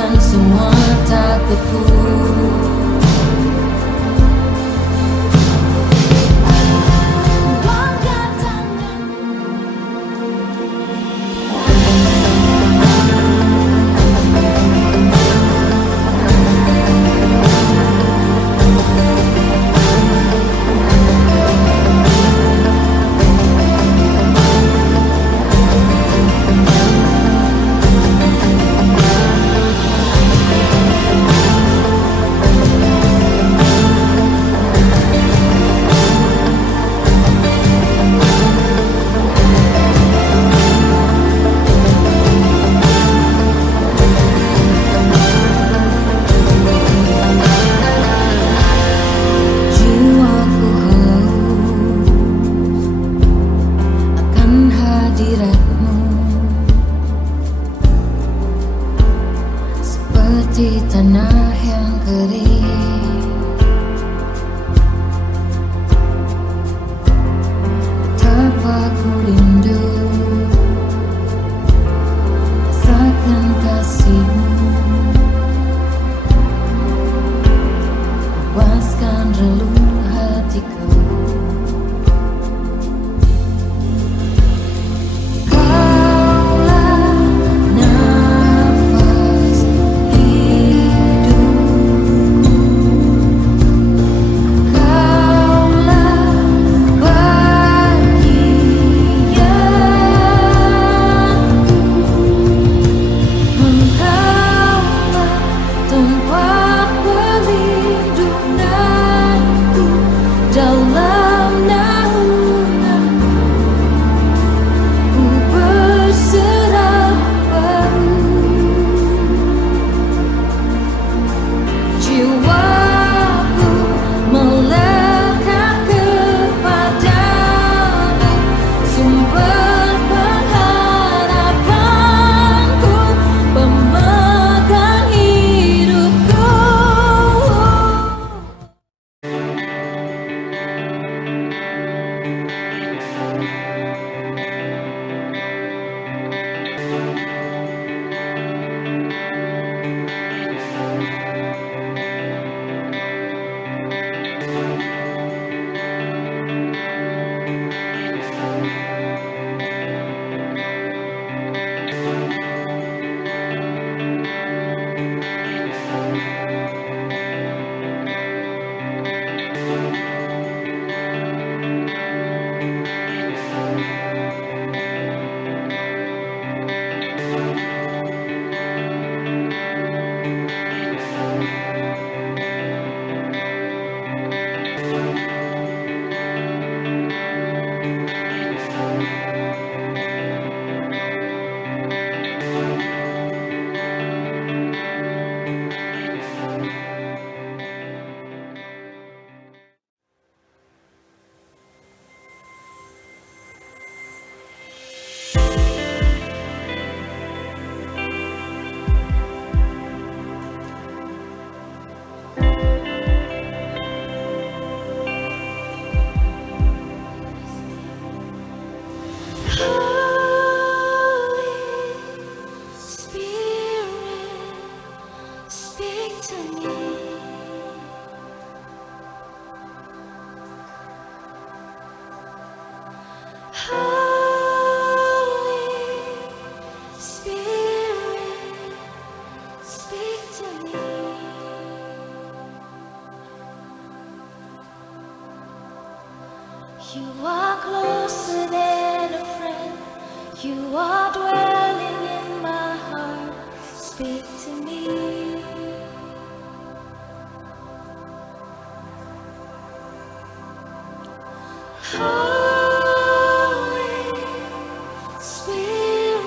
hapuskan semua takutku. Seperti tanah yang kering, betapa ku rindu rasakan kasihmu, puaskan relung hatiku. You are closer than a friend. You are dwelling in my heart. Speak to me. Holy Spirit,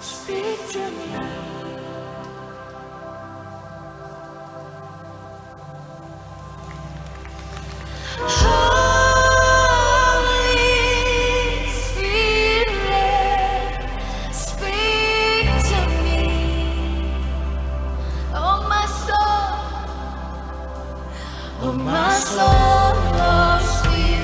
speak to me. Oh, my soul loves you.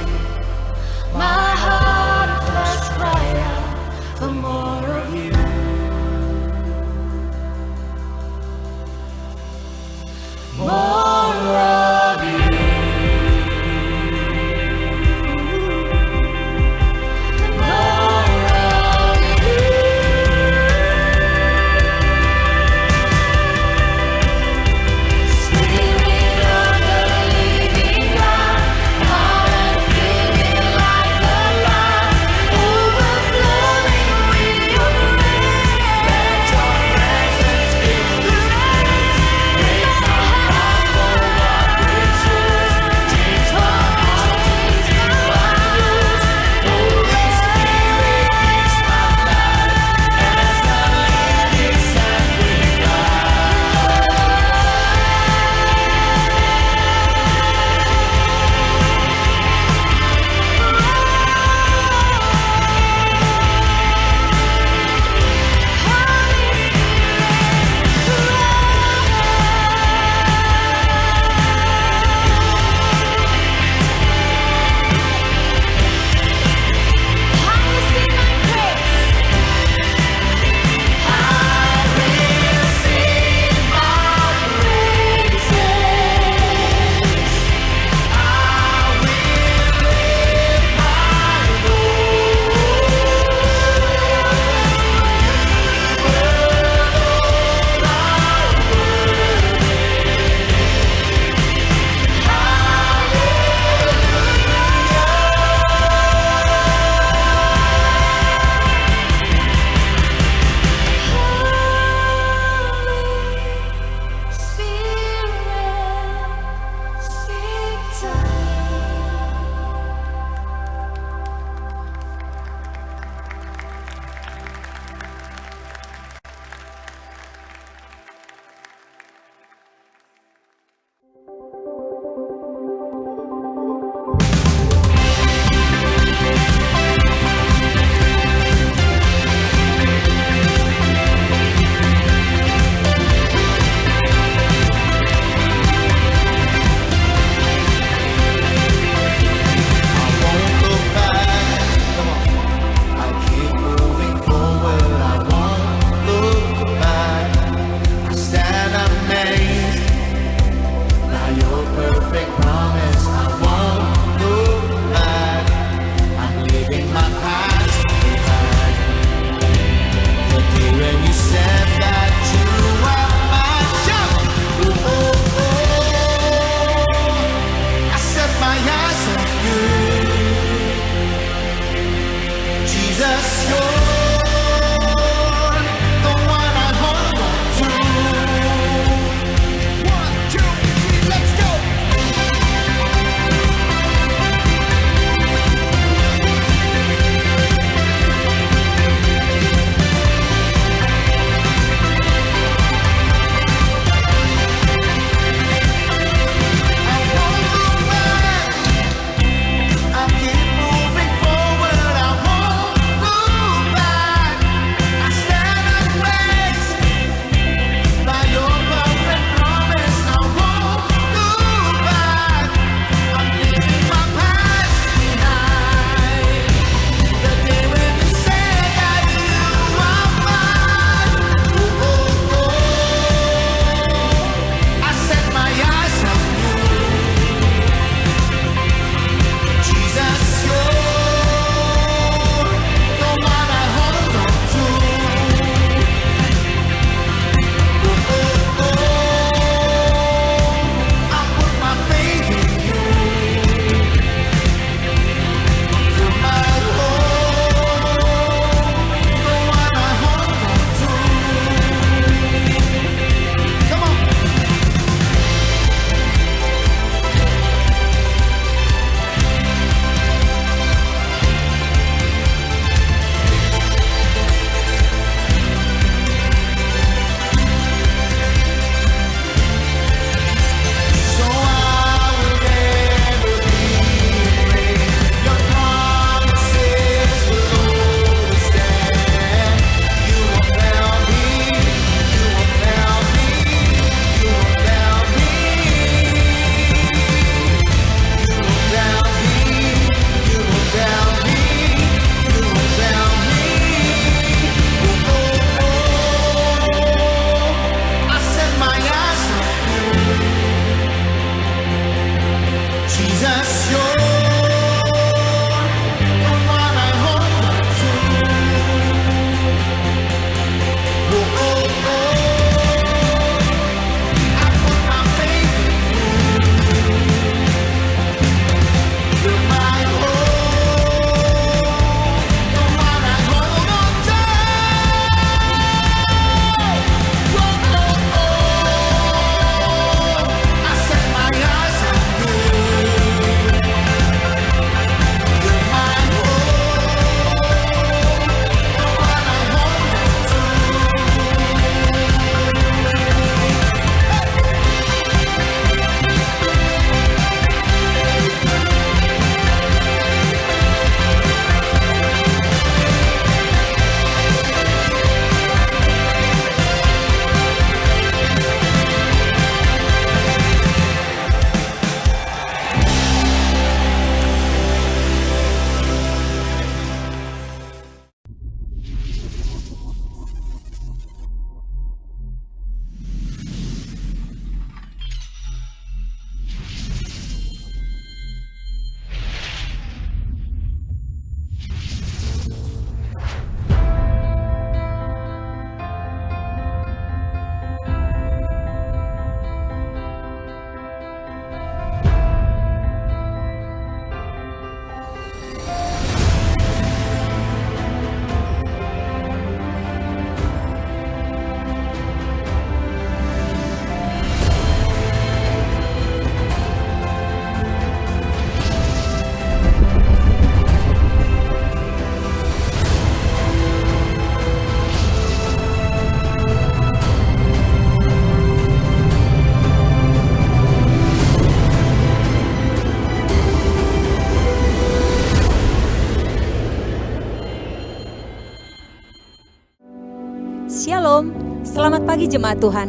pagi jemaat Tuhan.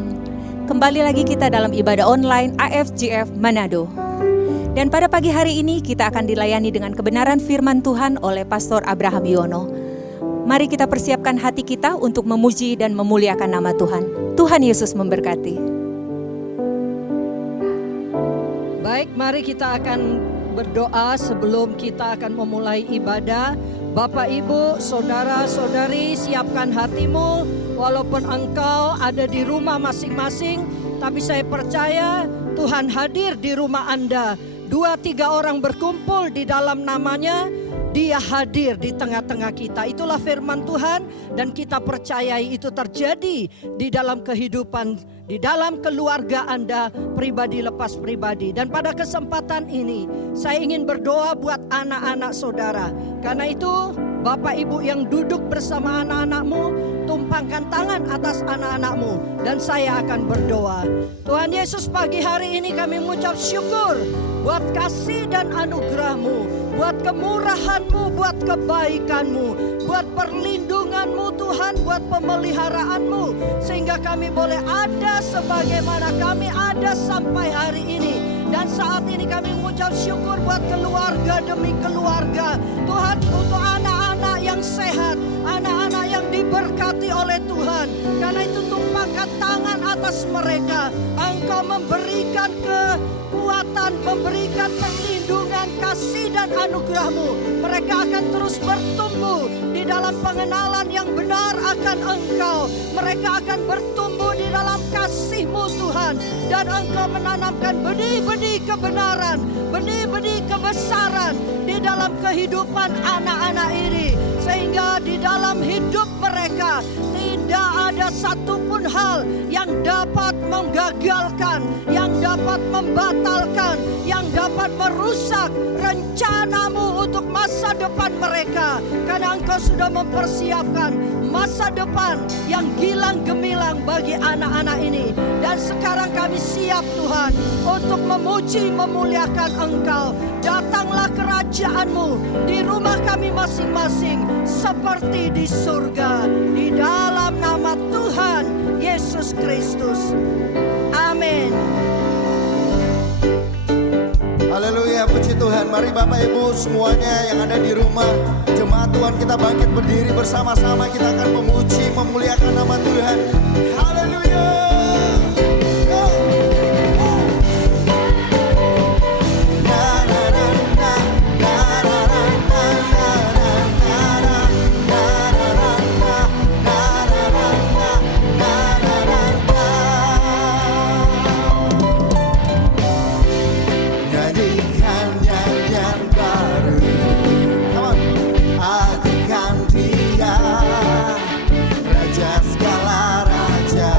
Kembali lagi kita dalam ibadah online AFGF Manado. Dan pada pagi hari ini kita akan dilayani dengan kebenaran firman Tuhan oleh Pastor Abraham Yono. Mari kita persiapkan hati kita untuk memuji dan memuliakan nama Tuhan. Tuhan Yesus memberkati. Baik, mari kita akan berdoa sebelum kita akan memulai ibadah. Bapak, Ibu, saudara-saudari, siapkan hatimu. Walaupun engkau ada di rumah masing-masing, tapi saya percaya Tuhan hadir di rumah Anda. 2-3 orang berkumpul di dalam namanya, Dia hadir di tengah-tengah kita. Itulah firman Tuhan dan kita percayai itu terjadi di dalam kehidupan, di dalam keluarga Anda pribadi lepas pribadi. Dan pada kesempatan ini saya ingin berdoa buat anak-anak saudara. Karena itu Bapak Ibu yang duduk bersama anak-anakmu, tumpangkan tangan atas anak-anakmu dan saya akan berdoa. Tuhan Yesus, pagi hari ini kami mengucap syukur buat kasih dan anugerah-Mu, buat kemurahan-Mu, buat kebaikan-Mu, buat perlindungan-Mu Tuhan, buat pemeliharaan-Mu, sehingga kami boleh ada sebagaimana kami ada sampai hari ini. Dan saat ini kami mengucap syukur buat keluarga demi keluarga. Tuhan, untuk anak-anak yang sehat, anak-anak yang diberkati oleh Tuhan. Karena itu tumpangkan tangan atas mereka. Engkau memberikan kekuatan, memberikan perlindungan, kasih dan anugerah-Mu. Mereka akan terus bertumbuh di dalam pengenalan yang benar akan Engkau. Mereka akan bertumbuh di dalam kasih-Mu Tuhan. Dan Engkau menanamkan benih-benih kebenaran, benih-benih kebesaran di dalam kehidupan anak-anak ini. Sehingga di dalam hidup mereka tidak ada satupun hal yang dapat menggagalkan, yang dapat membatalkan, yang dapat merusak rencana-Mu untuk masa depan mereka. Karena Engkau sudah mempersiapkan masa depan yang gilang gemilang bagi anak-anak ini. Dan sekarang kami siap Tuhan untuk memuji, memuliakan Engkau. Datanglah kerajaan-Mu di rumah kami masing-masing seperti di surga. Di dalam nama Tuhan Yesus Kristus. Amin. Haleluya, puji Tuhan. Mari Bapak Ibu semuanya yang ada di rumah, jemaat Tuhan, kita bangkit berdiri bersama-sama. Kita akan memuji, memuliakan nama Tuhan. Haleluya. Raja segala raja,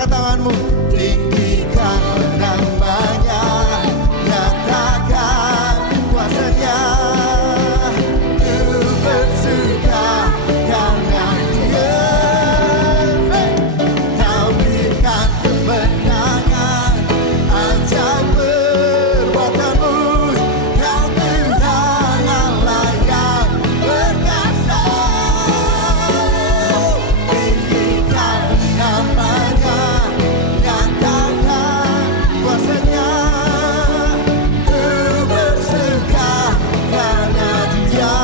angkat tanganmu. Tinggikan namanya, nyatakan kuasanya. Ku bersuka karena Dia. Kau berikan kemenangan atas perbuatanmu. Kau Tuhan Allah yang perkasa. Tinggikan namanya, nyatakan kuasanya. Ku bersuka karena Dia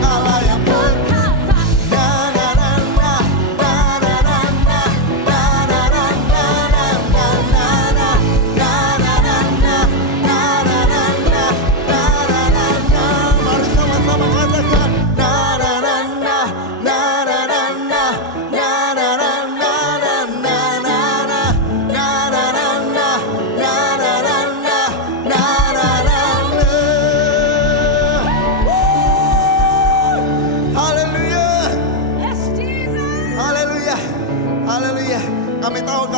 Allah yang perkasa. Mari sama-sama katakan haleluya. Haleluya. Haleluya. Kami tahu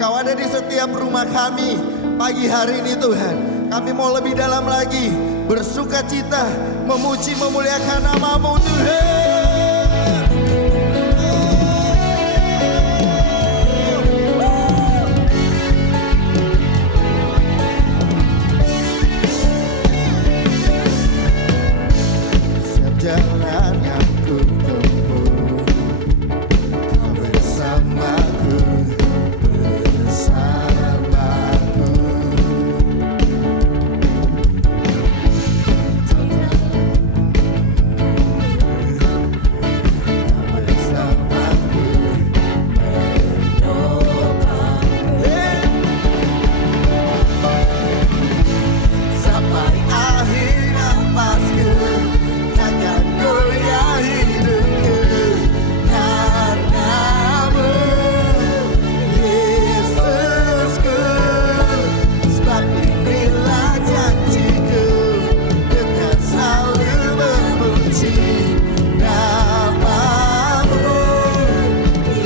Kau ada di setiap rumah kami pagi hari ini Tuhan. Kami mau lebih dalam lagi bersuka cita, memuji, memuliakan nama-Mu Tuhan. Setiap jalan yang ku tempuh, Kau bersamaku, bersamaku. Sampai akhir nafasku, takkan goyah hidupku karena-Mu, Yesusku. Sebab inilah janjiku, dengan selalu memuji nama-Mu,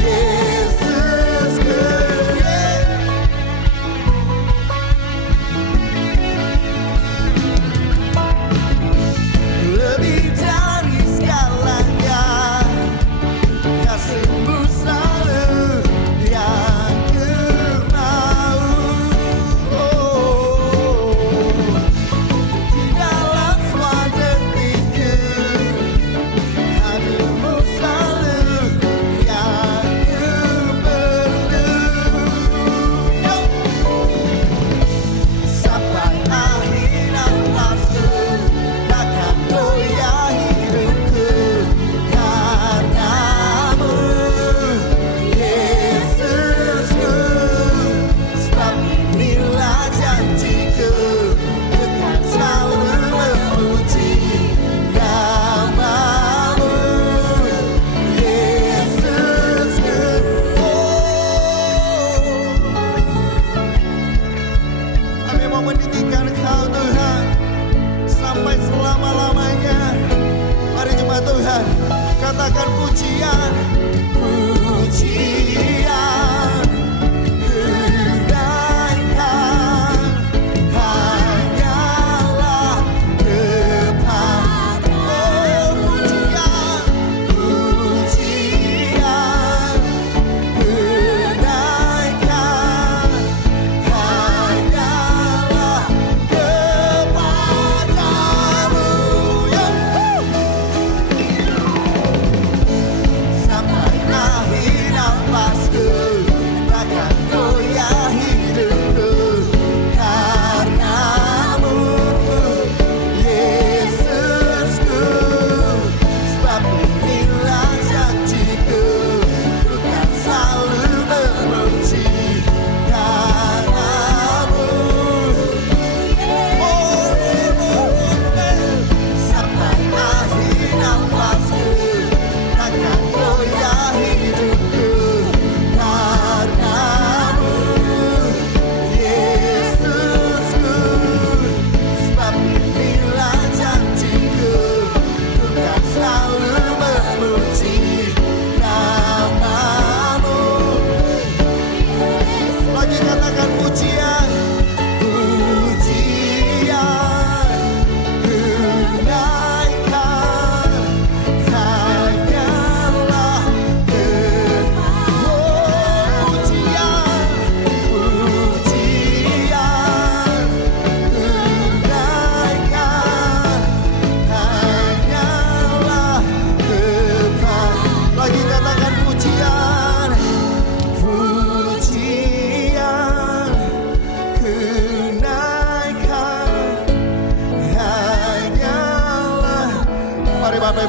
Yesusku. Lebih dari segalanya, kasih-Mu selalu yang ku mau. Di dalam semua detikku, hadir-Mu selalu yang ku perlu. Sampai akhir nafasku, takkan goyah hidupku karena-Mu,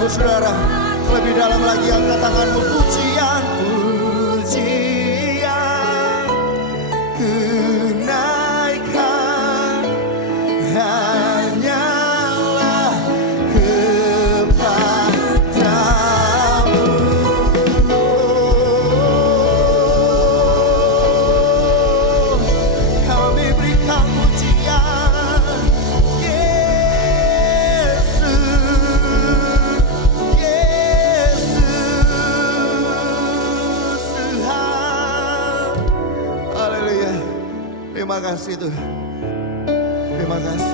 hatimu saudara. Lebih dalam lagi angkat tanganmu. Pujian, pujian, kenaikan hanyalah kepadamu. Kami berikan pujian, Yesus, Yesus, Tuhan. Haleluya. Terima kasih Tuhan. Terima kasih.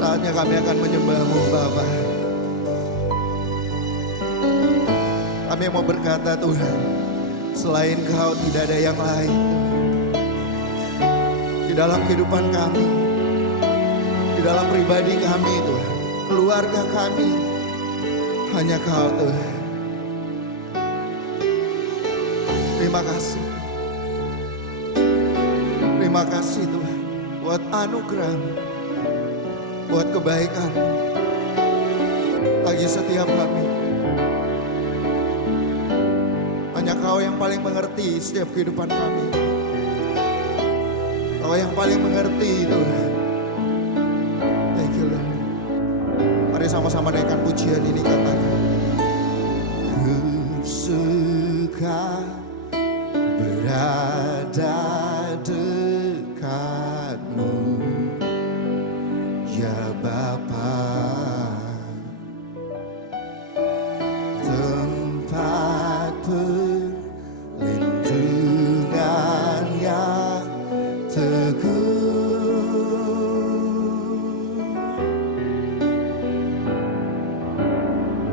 Saatnya kami akan menyembah-Mu Bapa. Kami mau berkata Tuhan, selain Kau tidak ada yang lain. Di dalam kehidupan kami, di dalam pribadi kami Tuhan, keluarga kami, hanya Kau Tuhan. Terima kasih. Terima kasih Tuhan buat anugerah-Mu, buat kebaikan bagi setiap kami. Hanya Kau yang paling mengerti setiap kehidupan kami. Kau yang paling mengerti Tuhan. Thank you Lord. Mari sama-sama naikkan pujian ini, katakan. Ku suka berada dekatmu, ya Bapa. Tempat perlindungan yang teguh.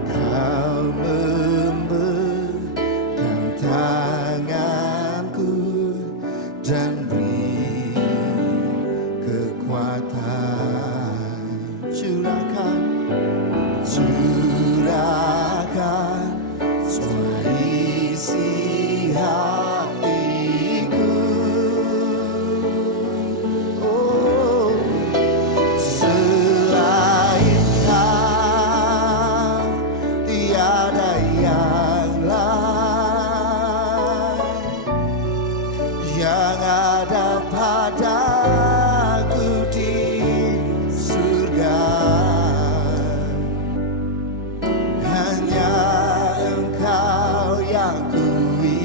Kau memegang tanganku dan beri kekuatan. Curahkan semua isi hatiku. Oh, selain Kau tiada yang lain yang ada padaku di surga. Hanya Engkau yang kuingini.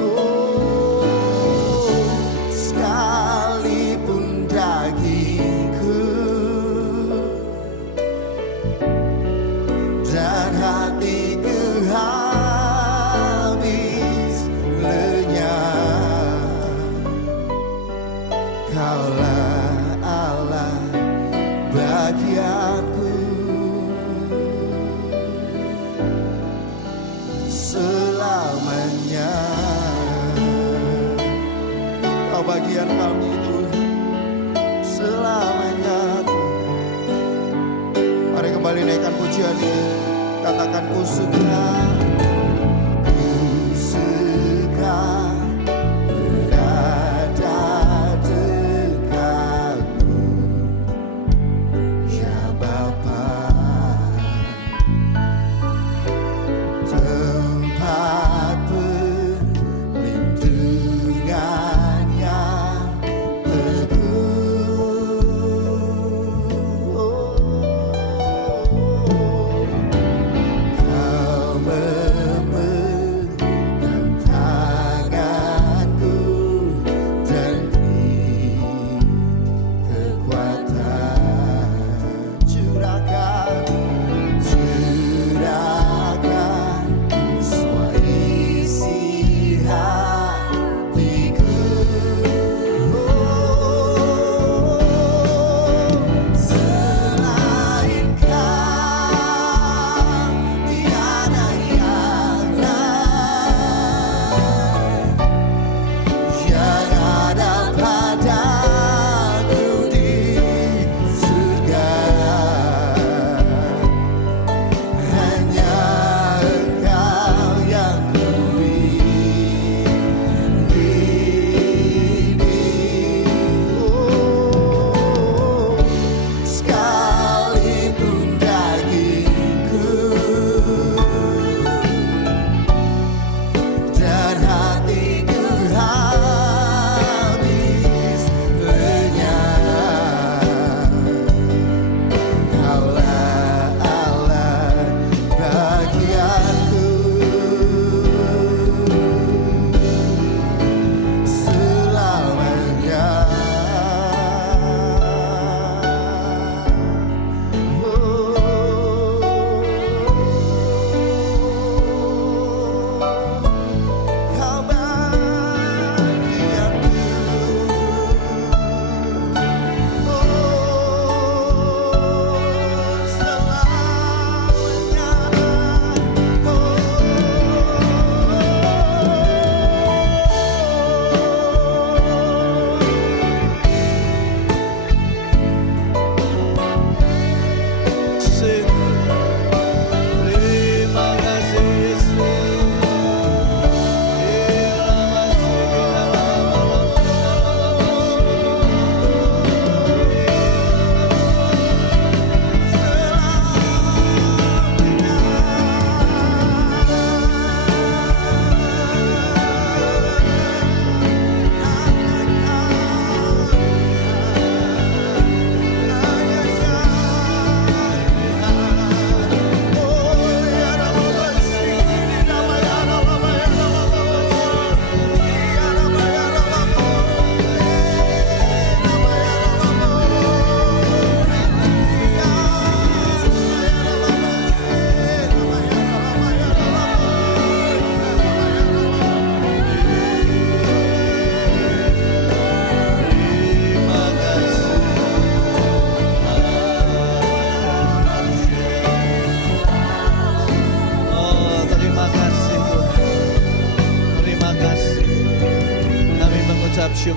Oh, sekalipun dagingku dan hatiku habis lenyap, Kaulah Allah bagianku. Selamanya Kau bagian kami Tuhan, selamanya Tuhan. Mari kembali naikkan pujian ini, katakan ku suka berada dekatmu, ya Bapa. Tempat perlindungan yang teguh. Kau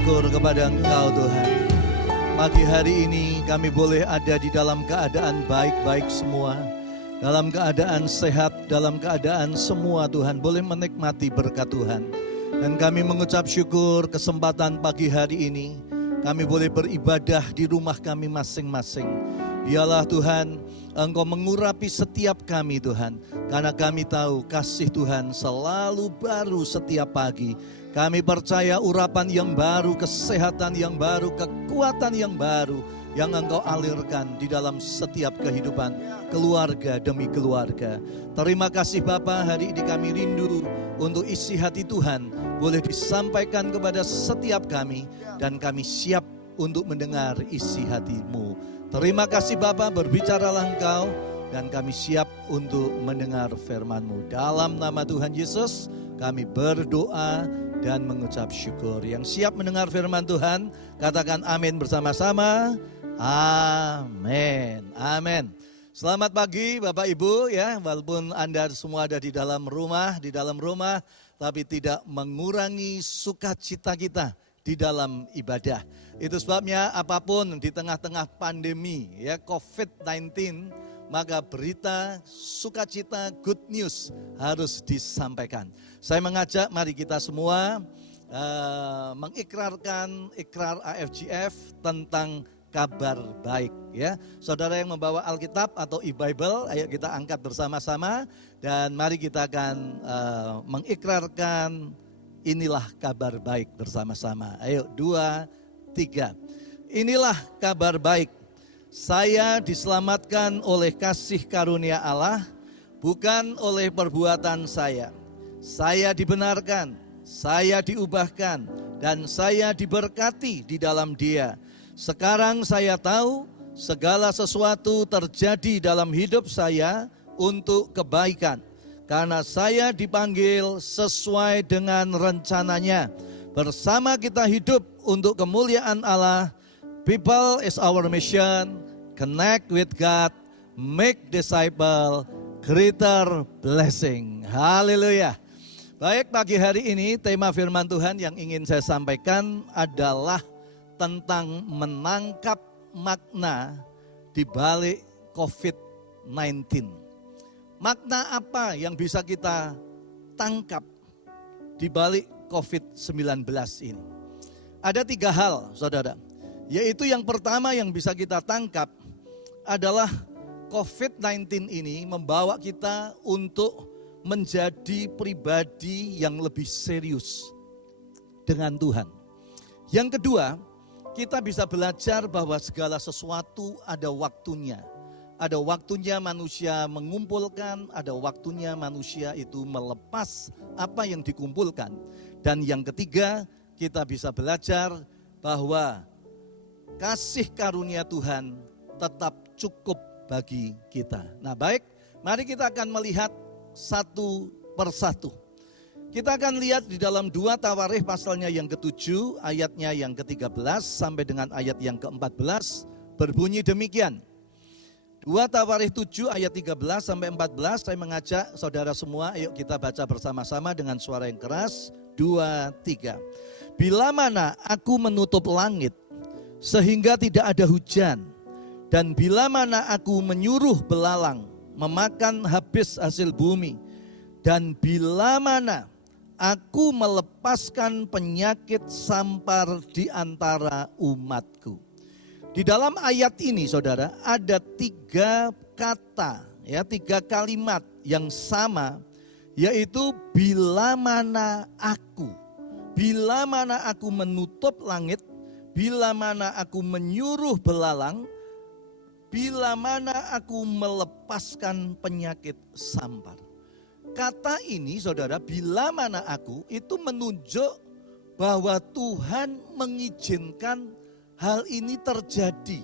syukur kepada Engkau Tuhan. Pagi hari ini kami boleh ada di dalam keadaan baik-baik semua. Dalam keadaan sehat, dalam keadaan semua Tuhan. Boleh menikmati berkat Tuhan. Dan kami mengucap syukur kesempatan pagi hari ini. Kami boleh beribadah di rumah kami masing-masing. Biarlah Tuhan, Engkau mengurapi setiap kami Tuhan. Karena kami tahu kasih Tuhan selalu baru setiap pagi. Kami percaya urapan yang baru, kesehatan yang baru, kekuatan yang baru yang Engkau alirkan di dalam setiap kehidupan keluarga demi keluarga. Terima kasih Bapa, hari ini kami rindu untuk isi hati Tuhan boleh disampaikan kepada setiap kami dan kami siap untuk mendengar isi hati-Mu. Terima kasih Bapa, berbicaralah Engkau dan kami siap untuk mendengar firman-Mu. Dalam nama Tuhan Yesus kami berdoa dan mengucap syukur. Yang siap mendengar firman Tuhan, katakan amin bersama-sama. Amin. Amin. Selamat pagi Bapak Ibu ya, walaupun Anda semua ada di dalam rumah, tapi tidak mengurangi sukacita kita di dalam ibadah. Itu sebabnya apapun di tengah-tengah pandemi ya COVID-19, maka berita sukacita, good news harus disampaikan. Saya mengajak mari kita semua mengikrarkan ikrar AFGF tentang kabar baik ya. Saudara yang membawa Alkitab atau e-Bible, ayo kita angkat bersama-sama dan mari kita akan mengikrarkan inilah kabar baik bersama-sama. Ayo 2, 3. Inilah kabar baik. Saya diselamatkan oleh kasih karunia Allah, bukan oleh perbuatan saya. Saya dibenarkan, saya diubahkan, dan saya diberkati di dalam Dia. Sekarang saya tahu segala sesuatu terjadi dalam hidup saya untuk kebaikan. Karena saya dipanggil sesuai dengan rencananya. Bersama kita hidup untuk kemuliaan Allah. People is our mission. Connect with God. Make disciple. Greater blessing. Haleluya. Baik, pagi hari ini tema firman Tuhan yang ingin saya sampaikan adalah tentang menangkap makna di balik COVID-19. Makna apa yang bisa kita tangkap di balik COVID-19 ini? Ada 3 hal, saudara. Yaitu yang pertama yang bisa kita tangkap adalah COVID-19 ini membawa kita untuk menjadi pribadi yang lebih serius dengan Tuhan. Yang kedua, kita bisa belajar bahwa segala sesuatu ada waktunya. Ada waktunya manusia mengumpulkan, ada waktunya manusia itu melepas apa yang dikumpulkan. Dan yang ketiga, kita bisa belajar bahwa kasih karunia Tuhan tetap cukup bagi kita. Nah baik, mari kita akan melihat satu persatu. Kita akan lihat di dalam 2 Tawarikh pasalnya yang ke-7, ayatnya yang ke-13 sampai dengan ayat yang ke-14 berbunyi demikian. 2 Tawarikh 7 ayat 13 sampai 14, saya mengajak saudara semua, ayo kita baca bersama-sama dengan suara yang keras. 2, 3. Bila mana aku menutup langit sehingga tidak ada hujan, dan bila mana aku menyuruh belalang memakan habis hasil bumi, dan bila mana aku melepaskan penyakit sampar di antara umatku. Di dalam ayat ini saudara ada 3 kata, ya 3 kalimat yang sama, yaitu bila mana aku. Bila mana aku menutup langit, bila mana aku menyuruh belalang, bila mana aku melepaskan penyakit sampar. Kata ini saudara, bila mana aku, itu menunjuk bahwa Tuhan mengizinkan hal ini terjadi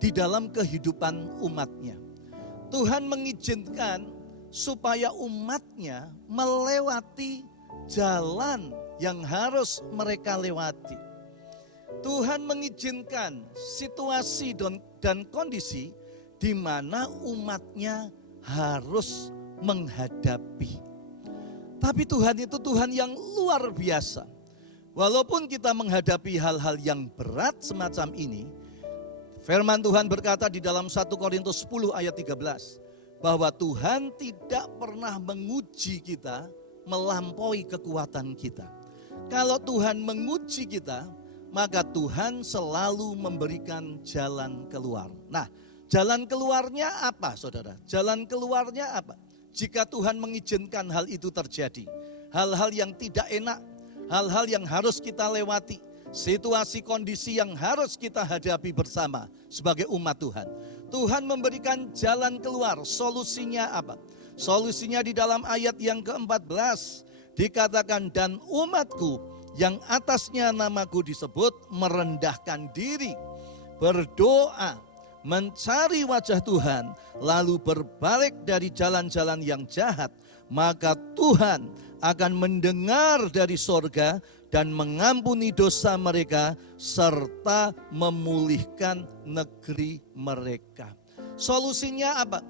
di dalam kehidupan umatnya. Tuhan mengizinkan supaya umatnya melewati jalan yang harus mereka lewati. Tuhan mengizinkan situasi dan kondisi di mana umatnya harus menghadapi. Tapi Tuhan itu Tuhan yang luar biasa. Walaupun kita menghadapi hal-hal yang berat semacam ini, firman Tuhan berkata di dalam 1 Korintus 10 ayat 13, bahwa Tuhan tidak pernah menguji kita melampaui kekuatan kita. Kalau Tuhan menguji kita, maka Tuhan selalu memberikan jalan keluar. Nah, jalan keluarnya apa, saudara? Jalan keluarnya apa? Jika Tuhan mengizinkan hal itu terjadi, hal-hal yang tidak enak, hal-hal yang harus kita lewati, situasi kondisi yang harus kita hadapi bersama sebagai umat Tuhan. Tuhan memberikan jalan keluar. Solusinya apa? Solusinya di dalam ayat yang ke-14 dikatakan, dan umatku yang atasnya namaku disebut merendahkan diri, berdoa, mencari wajah Tuhan, lalu berbalik dari jalan-jalan yang jahat, maka Tuhan akan mendengar dari sorga dan mengampuni dosa mereka serta memulihkan negeri mereka. Solusinya apa?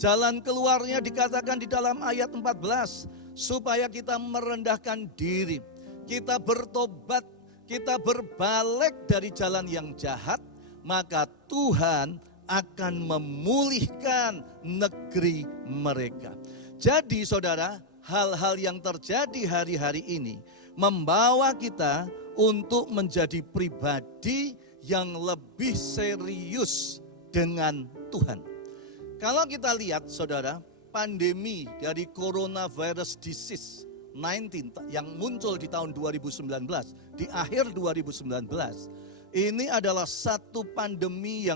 Jalan keluarnya dikatakan di dalam ayat 14, supaya kita merendahkan diri, kita bertobat, kita berbalik dari jalan yang jahat, maka Tuhan akan memulihkan negeri mereka. Jadi saudara, hal-hal yang terjadi hari-hari ini membawa kita untuk menjadi pribadi yang lebih serius dengan Tuhan. Kalau kita lihat saudara, pandemi dari coronavirus disease 19 yang muncul di tahun 2019, di akhir 2019, ini adalah satu pandemi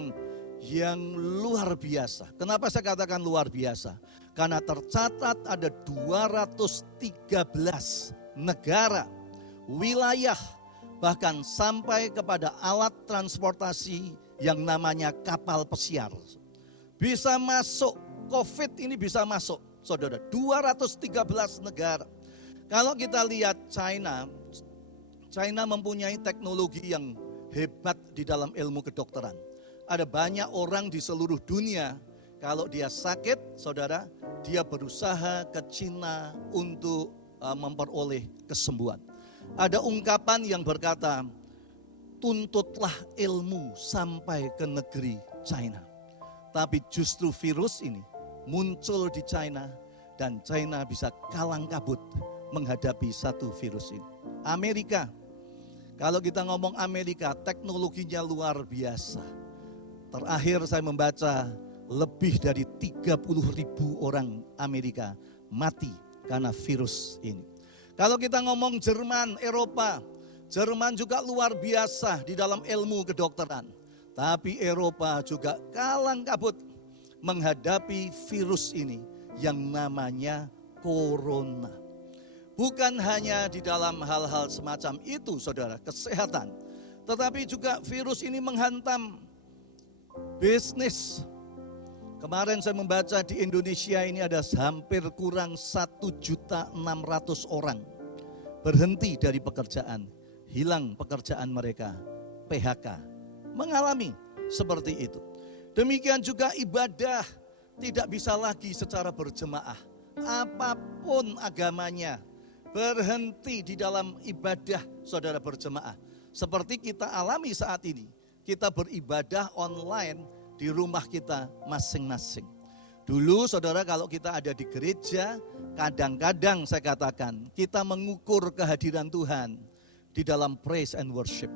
yang luar biasa. Kenapa saya katakan luar biasa? Karena tercatat ada 213 negara, wilayah, bahkan sampai kepada alat transportasi yang namanya kapal pesiar. Bisa masuk, COVID ini bisa masuk, saudara, 213 negara. Kalau kita lihat China mempunyai teknologi yang hebat di dalam ilmu kedokteran. Ada banyak orang di seluruh dunia, kalau dia sakit, saudara, dia berusaha ke China untuk memperoleh kesembuhan. Ada ungkapan yang berkata, tuntutlah ilmu sampai ke negeri China. Tapi justru virus ini muncul di China dan China bisa kalang kabut menghadapi satu virus ini. Amerika, kalau kita ngomong Amerika, teknologinya luar biasa. Terakhir saya membaca lebih dari 30.000 orang Amerika mati karena virus ini. Kalau kita ngomong Jerman, Eropa, Jerman juga luar biasa di dalam ilmu kedokteran. Tapi Eropa juga kalang kabut menghadapi virus ini yang namanya corona. Bukan hanya di dalam hal-hal semacam itu, saudara, kesehatan. Tetapi juga virus ini menghantam bisnis. Kemarin saya membaca di Indonesia ini ada hampir kurang 1.600.000 orang berhenti dari pekerjaan, hilang pekerjaan mereka, PHK, mengalami seperti itu. Demikian juga ibadah tidak bisa lagi secara berjemaah, apapun agamanya, berhenti di dalam ibadah saudara berjemaah. Seperti kita alami saat ini, kita beribadah online di rumah kita masing-masing. Dulu saudara kalau kita ada di gereja, kadang-kadang saya katakan kita mengukur kehadiran Tuhan di dalam praise and worship.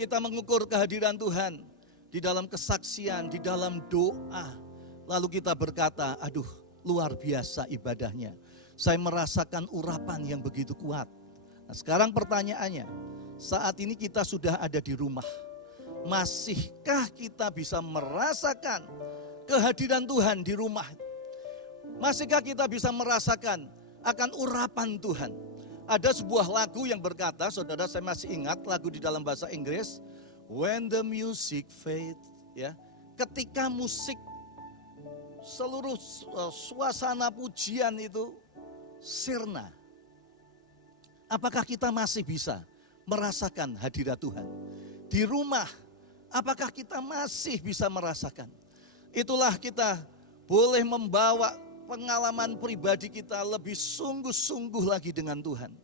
Kita mengukur kehadiran Tuhan di dalam kesaksian, di dalam doa. Lalu kita berkata, aduh luar biasa ibadahnya. Saya merasakan urapan yang begitu kuat. Nah, sekarang pertanyaannya, saat ini kita sudah ada di rumah. Masihkah kita bisa merasakan kehadiran Tuhan di rumah? Masihkah kita bisa merasakan akan urapan Tuhan? Ada sebuah lagu yang berkata, saudara saya masih ingat lagu di dalam bahasa Inggris, when the music fades, ya, ketika musik seluruh suasana pujian itu sirna. Apakah kita masih bisa merasakan hadirat Tuhan? Di rumah, apakah kita masih bisa merasakan? Itulah kita boleh membawa pengalaman pribadi kita lebih sungguh-sungguh lagi dengan Tuhan.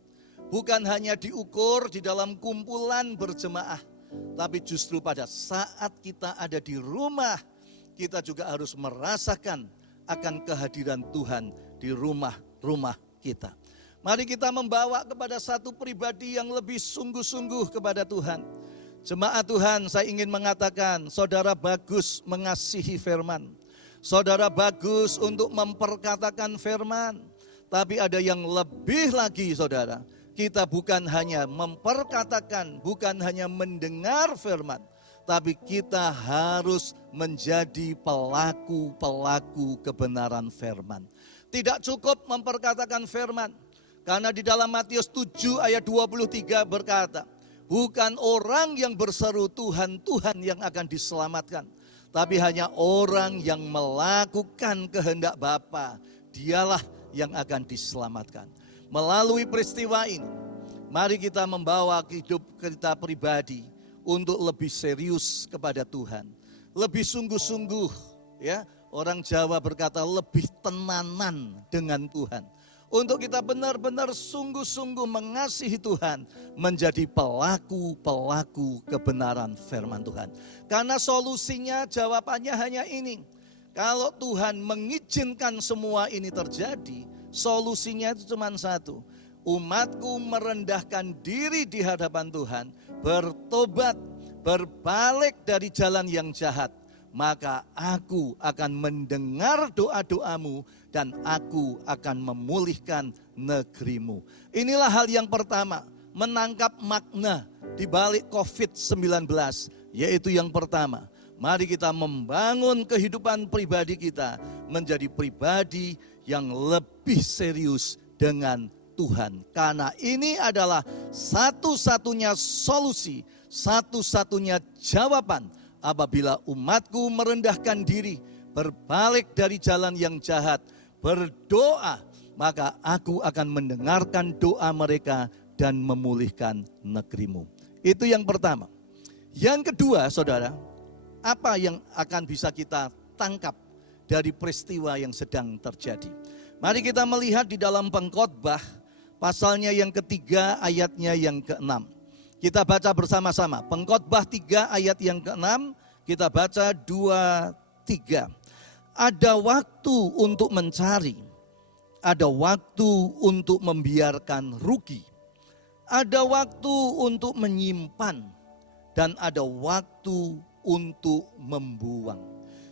bukan hanya diukur di dalam kumpulan berjemaah, tapi justru pada saat kita ada di rumah, kita juga harus merasakan akan kehadiran Tuhan di rumah-rumah kita. Mari kita membawa kepada satu pribadi yang lebih sungguh-sungguh kepada Tuhan. Jemaat Tuhan, saya ingin mengatakan, saudara bagus mengasihi firman. Saudara bagus untuk memperkatakan firman. Tapi ada yang lebih lagi, saudara. Kita bukan hanya memperkatakan, bukan hanya mendengar firman, tapi kita harus menjadi pelaku-pelaku kebenaran firman. Tidak cukup memperkatakan firman. Karena di dalam Matius 7 ayat 23 berkata, bukan orang yang berseru Tuhan, Tuhan yang akan diselamatkan. Tapi hanya orang yang melakukan kehendak Bapa, dialah yang akan diselamatkan. Melalui peristiwa ini, mari kita membawa hidup kita pribadi untuk lebih serius kepada Tuhan. Lebih sungguh-sungguh, ya. Orang Jawa berkata lebih tenanan dengan Tuhan. Untuk kita benar-benar sungguh-sungguh mengasihi Tuhan, menjadi pelaku-pelaku kebenaran firman Tuhan. Karena solusinya, jawabannya hanya ini. Kalau Tuhan mengizinkan semua ini terjadi, solusinya itu cuma satu. Umatku merendahkan diri di hadapan Tuhan, bertobat, berbalik dari jalan yang jahat, maka aku akan mendengar doa-doamu dan aku akan memulihkan negerimu. Inilah hal yang pertama, menangkap makna di balik COVID-19, yaitu yang pertama, mari kita membangun kehidupan pribadi kita menjadi pribadi yang lebih serius dengan Tuhan. Karena ini adalah satu-satunya solusi, satu-satunya jawaban apabila umatku merendahkan diri, berbalik dari jalan yang jahat, berdoa, maka aku akan mendengarkan doa mereka dan memulihkan negerimu. Itu yang pertama. Yang kedua, saudara, apa yang akan bisa kita tangkap dari peristiwa yang sedang terjadi? Mari kita melihat di dalam Pengkhotbah, pasalnya yang ketiga, ayatnya yang ke-6. Kita baca bersama-sama. Pengkhotbah 3 ayat yang ke-6, kita baca 2, 3. Ada waktu untuk mencari, ada waktu untuk membiarkan rugi, ada waktu untuk menyimpan, dan ada waktu untuk membuang.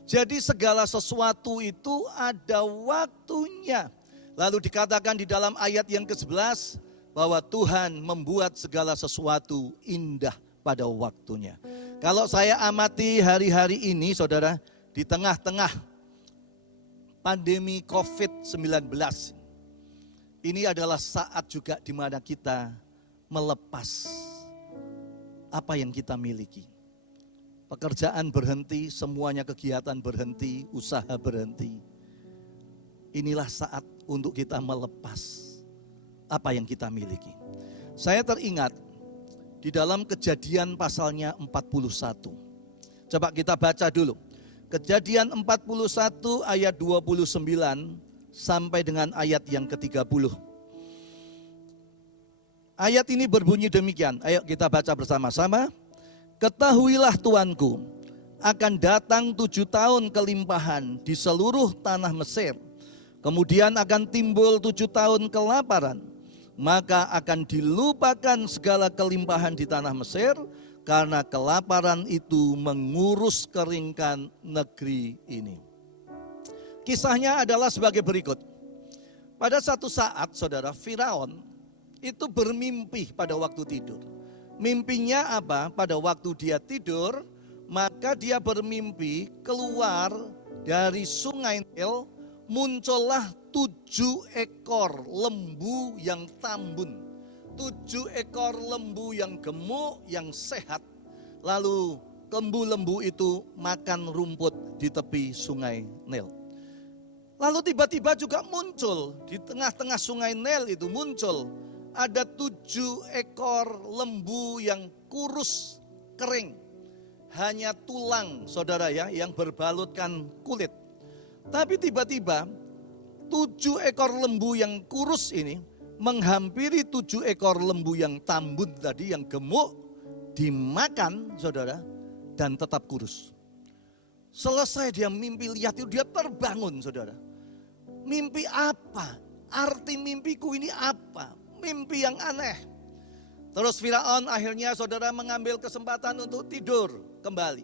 Jadi segala sesuatu itu ada waktunya. Lalu dikatakan di dalam ayat yang ke-11 bahwa Tuhan membuat segala sesuatu indah pada waktunya. Kalau saya amati hari-hari ini, saudara, di tengah-tengah pandemi COVID-19, ini adalah saat juga di mana kita melepas apa yang kita miliki. Pekerjaan berhenti, semuanya kegiatan berhenti, usaha berhenti. Inilah saat untuk kita melepas apa yang kita miliki. Saya teringat di dalam Kejadian pasalnya 41. Coba kita baca dulu. Kejadian 41 ayat 29 sampai dengan ayat yang ke-30. Ayat ini berbunyi demikian. Ayo kita baca bersama-sama. Ketahuilah tuanku, akan datang 7 tahun kelimpahan di seluruh tanah Mesir. Kemudian akan timbul 7 tahun kelaparan. Maka akan dilupakan segala kelimpahan di tanah Mesir, karena kelaparan itu mengurus keringkan negeri ini. Kisahnya adalah sebagai berikut. Pada satu saat, saudara, Firaun itu bermimpi pada waktu tidur. Mimpinya apa? Pada waktu dia tidur, maka dia bermimpi keluar dari sungai Nil, muncullah 7 ekor lembu yang tambun. 7 ekor lembu yang gemuk, yang sehat. Lalu lembu-lembu itu makan rumput di tepi sungai Nil. Lalu tiba-tiba juga muncul di tengah-tengah sungai Nil itu muncul ada 7 ekor lembu yang kurus, kering. Hanya tulang, saudara ya, yang berbalutkan kulit. Tapi tiba-tiba 7 ekor lembu yang kurus ini menghampiri 7 ekor lembu yang tambun tadi, yang gemuk, dimakan saudara, dan tetap kurus. Selesai dia mimpi lihat itu, dia terbangun saudara. Mimpi apa? Arti mimpiku ini apa? Mimpi yang aneh. Terus Firaun akhirnya saudara mengambil kesempatan untuk tidur kembali.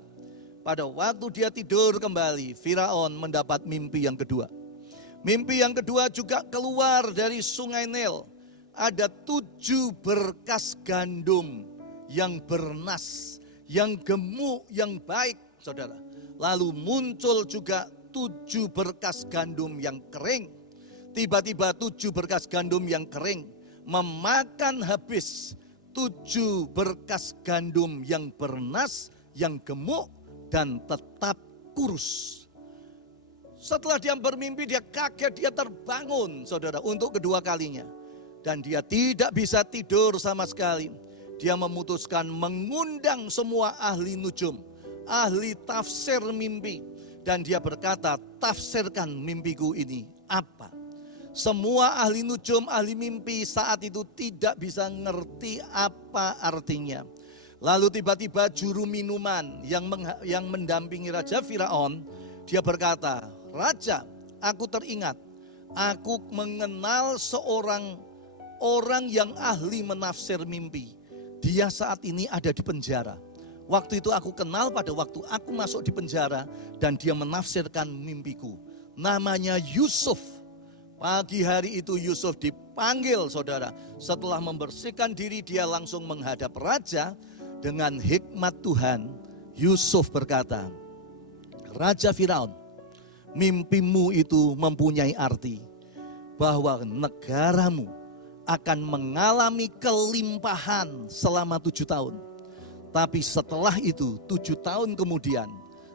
Pada waktu dia tidur kembali, Firaun mendapat mimpi yang kedua. Mimpi yang kedua juga keluar dari sungai Nil. Ada 7 berkas gandum yang bernas, yang gemuk, yang baik saudara. Lalu muncul juga 7 berkas gandum yang kering. Tiba-tiba 7 berkas gandum yang kering memakan habis 7 berkas gandum yang bernas, yang gemuk, dan tetap kurus. Setelah dia bermimpi, dia kaget, dia terbangun saudara untuk kedua kalinya. Dan dia tidak bisa tidur sama sekali. Dia memutuskan mengundang semua ahli nujum, ahli tafsir mimpi. Dan dia berkata, tafsirkan mimpiku ini apa? Semua ahli nujum, ahli mimpi saat itu tidak bisa ngerti apa artinya. Lalu tiba-tiba juru minuman yang mendampingi Raja Firaun, dia berkata, Raja, aku teringat, aku mengenal seorang orang yang ahli menafsir mimpi. Dia saat ini ada di penjara. Waktu itu aku kenal pada waktu aku masuk di penjara dan dia menafsirkan mimpiku. Namanya Yusuf. Pagi hari itu Yusuf dipanggil saudara. Setelah membersihkan diri dia langsung menghadap raja. Dengan hikmat Tuhan, Yusuf berkata, Raja Firaun, mimpimu itu mempunyai arti bahwa negaramu akan mengalami kelimpahan selama 7 tahun. Tapi setelah itu 7 tahun kemudian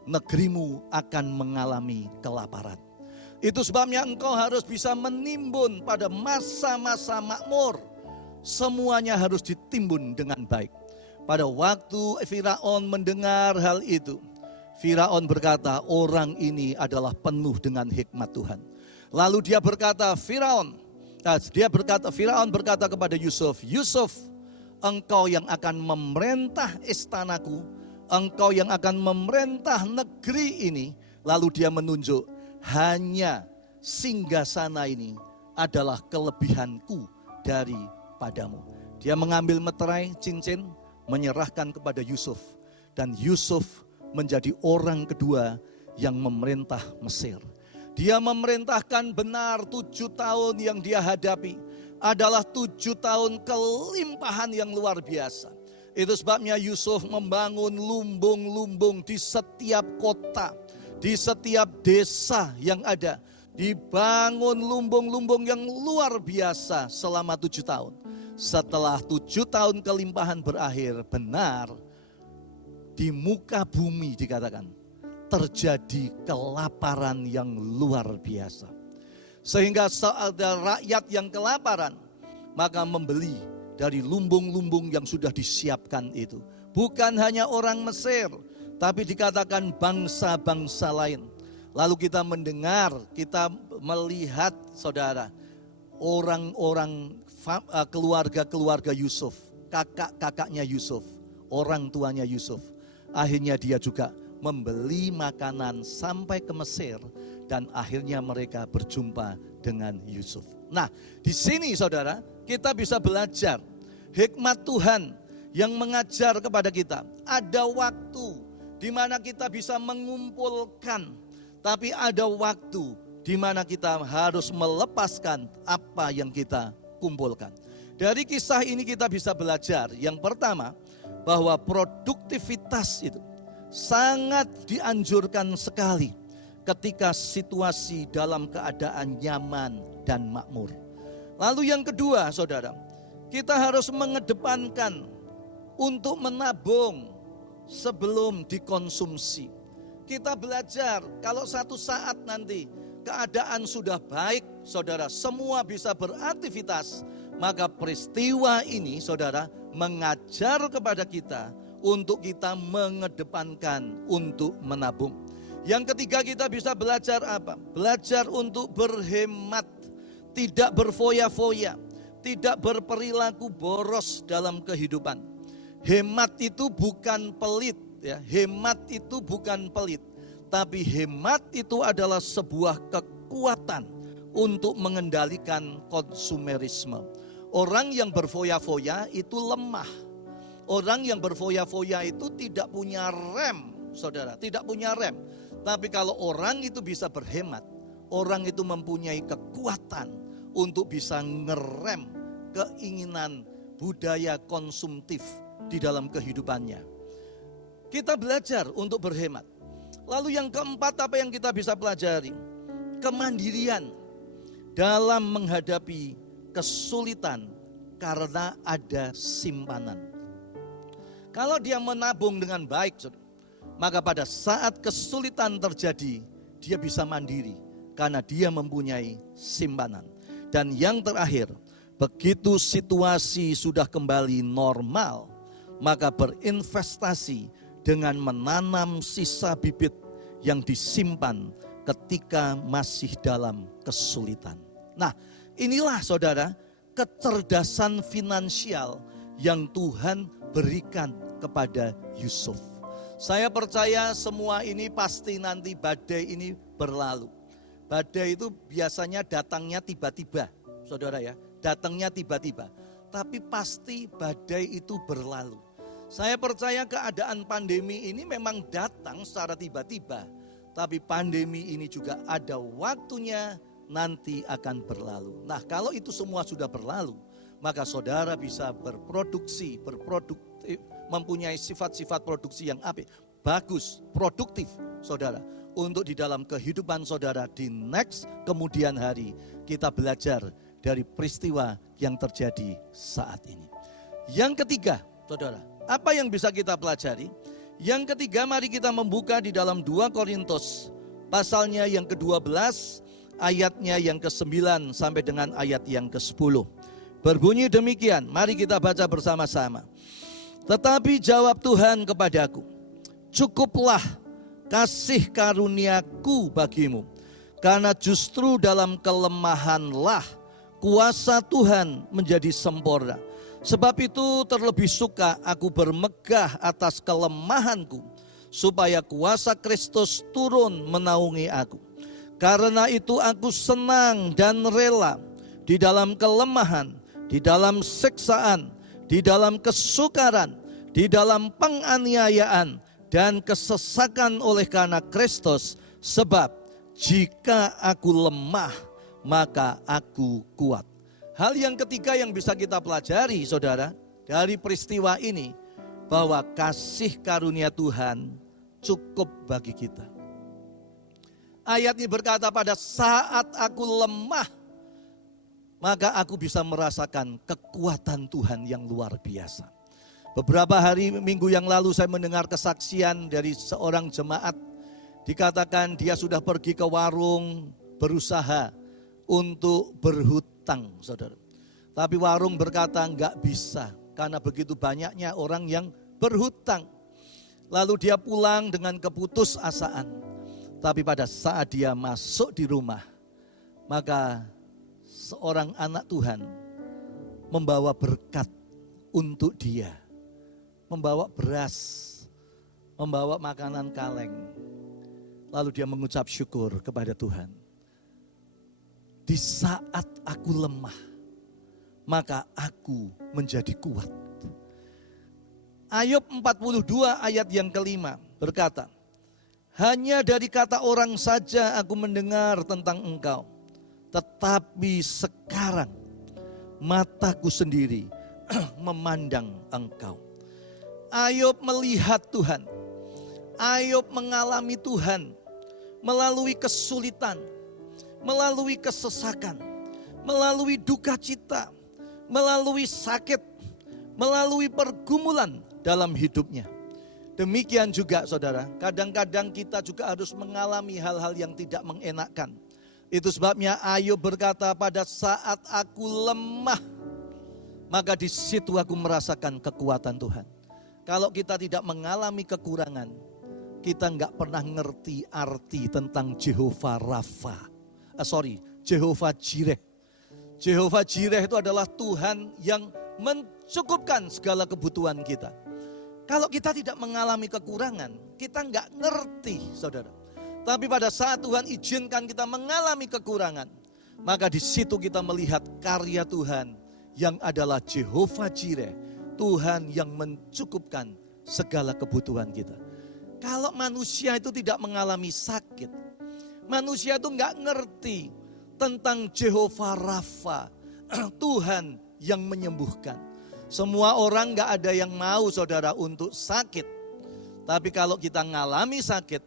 negerimu akan mengalami kelaparan. Itu sebabnya engkau harus bisa menimbun pada masa-masa makmur. Semuanya harus ditimbun dengan baik. Pada waktu Firaun mendengar hal itu, Firaun berkata, orang ini adalah penuh dengan hikmat Tuhan. Lalu dia berkata, Firaun berkata kepada Yusuf, Yusuf, engkau yang akan memerintah istanaku, engkau yang akan memerintah negeri ini. Lalu dia menunjuk, hanya singgasana ini adalah kelebihanku daripadamu. Dia mengambil meterai cincin, menyerahkan kepada Yusuf. Dan Yusuf menjadi orang kedua yang memerintah Mesir. Dia memerintahkan benar 7 tahun yang dia hadapi adalah 7 tahun kelimpahan yang luar biasa. Itu sebabnya Yusuf membangun lumbung-lumbung di setiap kota, di setiap desa yang ada. Dibangun lumbung-lumbung yang luar biasa selama 7 tahun. Setelah 7 tahun kelimpahan berakhir, benar di muka bumi dikatakan terjadi kelaparan yang luar biasa. Sehingga saat ada rakyat yang kelaparan, maka membeli dari lumbung-lumbung yang sudah disiapkan itu. Bukan hanya orang Mesir, tapi dikatakan bangsa-bangsa lain. Lalu kita mendengar, kita melihat saudara, orang-orang keluarga-keluarga Yusuf, kakak-kakaknya Yusuf, orang tuanya Yusuf. Akhirnya dia juga membeli makanan sampai ke Mesir dan akhirnya mereka berjumpa dengan Yusuf. Nah, di sini saudara, kita bisa belajar hikmat Tuhan yang mengajar kepada kita. Ada waktu di mana kita bisa mengumpulkan, tapi ada waktu di mana kita harus melepaskan apa yang kita kumpulkan. Dari kisah ini kita bisa belajar. Yang pertama, bahwa produktivitas itu sangat dianjurkan sekali ketika situasi dalam keadaan nyaman dan makmur. Lalu yang kedua, saudara, kita harus mengedepankan untuk menabung sebelum dikonsumsi. Kita belajar kalau satu saat nanti keadaan sudah baik, saudara, semua bisa beraktivitas, maka peristiwa ini, saudara, mengajar kepada kita untuk kita mengedepankan untuk menabung. Yang ketiga, kita bisa belajar apa? Belajar untuk berhemat, tidak berfoya-foya, tidak berperilaku boros dalam kehidupan. Hemat itu bukan pelit, ya. Hemat itu bukan pelit, tapi hemat itu adalah sebuah kekuatan untuk mengendalikan konsumerisme. Orang yang berfoya-foya itu lemah. Orang yang berfoya-foya itu tidak punya rem, saudara, tidak punya rem. Tapi kalau orang itu bisa berhemat, orang itu mempunyai kekuatan untuk bisa ngerem keinginan budaya konsumtif di dalam kehidupannya. Kita belajar untuk berhemat. Lalu yang keempat, apa yang kita bisa pelajari? Kemandirian dalam menghadapi kesulitan karena ada simpanan. Kalau dia menabung dengan baik, maka pada saat kesulitan terjadi, dia bisa mandiri karena dia mempunyai simpanan. Dan yang terakhir, begitu situasi sudah kembali normal, maka berinvestasi dengan menanam sisa bibit yang disimpan ketika masih dalam kesulitan. Nah, inilah saudara, kecerdasan finansial yang Tuhan berikan kepada Yusuf. Saya percaya semua ini pasti nanti badai ini berlalu. Badai itu biasanya datangnya tiba-tiba, saudara ya, datangnya tiba-tiba. Tapi pasti badai itu berlalu. Saya percaya keadaan pandemi ini memang datang secara tiba-tiba. Tapi pandemi ini juga ada waktunya, nanti akan berlalu. Nah, kalau itu semua sudah berlalu, maka saudara bisa berproduksi, berproduktif, mempunyai sifat-sifat produksi yang apik, bagus, produktif, saudara. Untuk di dalam kehidupan saudara di next kemudian hari, kita belajar dari peristiwa yang terjadi saat ini. Yang ketiga, saudara, apa yang bisa kita pelajari? Yang ketiga, mari kita membuka di dalam 2 Korintus, pasalnya yang ke-12, ayatnya yang ke-9 sampai dengan ayat yang ke-10. Berbunyi demikian, mari kita baca bersama-sama. Tetapi jawab Tuhan kepadaku, cukuplah kasih karuniaku bagimu, karena justru dalam kelemahanlah kuasa Tuhan menjadi sempurna. Sebab itu terlebih suka aku bermegah atas kelemahanku, supaya kuasa Kristus turun menaungi aku. Karena itu aku senang dan rela di dalam kelemahan, di dalam siksaan, di dalam kesukaran, di dalam penganiayaan dan kesesakan oleh karena Kristus. Sebab jika aku lemah, maka aku kuat. Hal yang ketiga yang bisa kita pelajari, saudara, dari peristiwa ini, bahwa kasih karunia Tuhan cukup bagi kita. Ayat ini berkata, pada saat aku lemah, maka aku bisa merasakan kekuatan Tuhan yang luar biasa. Beberapa minggu yang lalu saya mendengar kesaksian dari seorang jemaat. Dikatakan dia sudah pergi ke warung berusaha untuk berhutang, saudara. Tapi warung berkata enggak bisa karena begitu banyaknya orang yang berhutang. Lalu dia pulang dengan keputusasaan. Tapi pada saat dia masuk di rumah, maka seorang anak Tuhan membawa berkat untuk dia. Membawa beras, membawa makanan kaleng. Lalu dia mengucap syukur kepada Tuhan. Di saat aku lemah, maka aku menjadi kuat. Ayub 42 ayat yang kelima berkata, hanya dari kata orang saja aku mendengar tentang engkau, tetapi sekarang mataku sendiri memandang engkau. Ayub melihat Tuhan, Ayub mengalami Tuhan melalui kesulitan, melalui kesesakan, melalui duka cita, melalui sakit, melalui pergumulan dalam hidupnya. Demikian juga saudara, kadang-kadang kita juga harus mengalami hal-hal yang tidak mengenakkan. Itu sebabnya Ayub berkata, pada saat aku lemah, maka di situ aku merasakan kekuatan Tuhan. Kalau kita tidak mengalami kekurangan, kita enggak pernah ngerti arti tentang Jehovah Rafa. Jehovah Jireh. Jehovah Jireh itu adalah Tuhan yang mencukupkan segala kebutuhan kita. Kalau kita tidak mengalami kekurangan, kita nggak ngerti, saudara. Tapi pada saat Tuhan izinkan kita mengalami kekurangan, maka di situ kita melihat karya Tuhan yang adalah Jehovah Jireh, Tuhan yang mencukupkan segala kebutuhan kita. Kalau manusia itu tidak mengalami sakit, manusia itu nggak ngerti tentang Jehovah Rafa, Tuhan yang menyembuhkan. Semua orang nggak ada yang mau, saudara, untuk sakit. Tapi kalau kita mengalami sakit,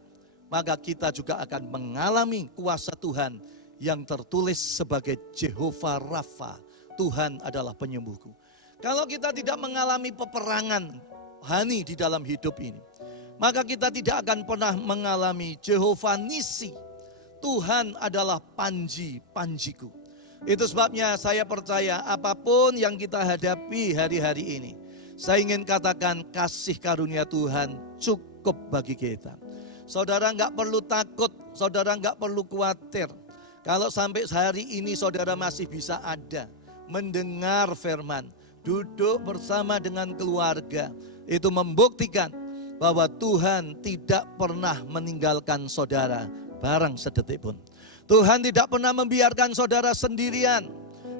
maka kita juga akan mengalami kuasa Tuhan yang tertulis sebagai Jehovah Rafa. Tuhan adalah penyembuhku. Kalau kita tidak mengalami peperangan hani di dalam hidup ini, maka kita tidak akan pernah mengalami Jehovah Nisi. Tuhan adalah panjiku. Itu sebabnya saya percaya apapun yang kita hadapi hari-hari ini, saya ingin katakan kasih karunia Tuhan cukup bagi kita. Saudara nggak perlu takut, saudara nggak perlu khawatir. Kalau sampai hari ini saudara masih bisa ada, mendengar firman, duduk bersama dengan keluarga, itu membuktikan bahwa Tuhan tidak pernah meninggalkan saudara barang sedetik pun. Tuhan tidak pernah membiarkan saudara sendirian,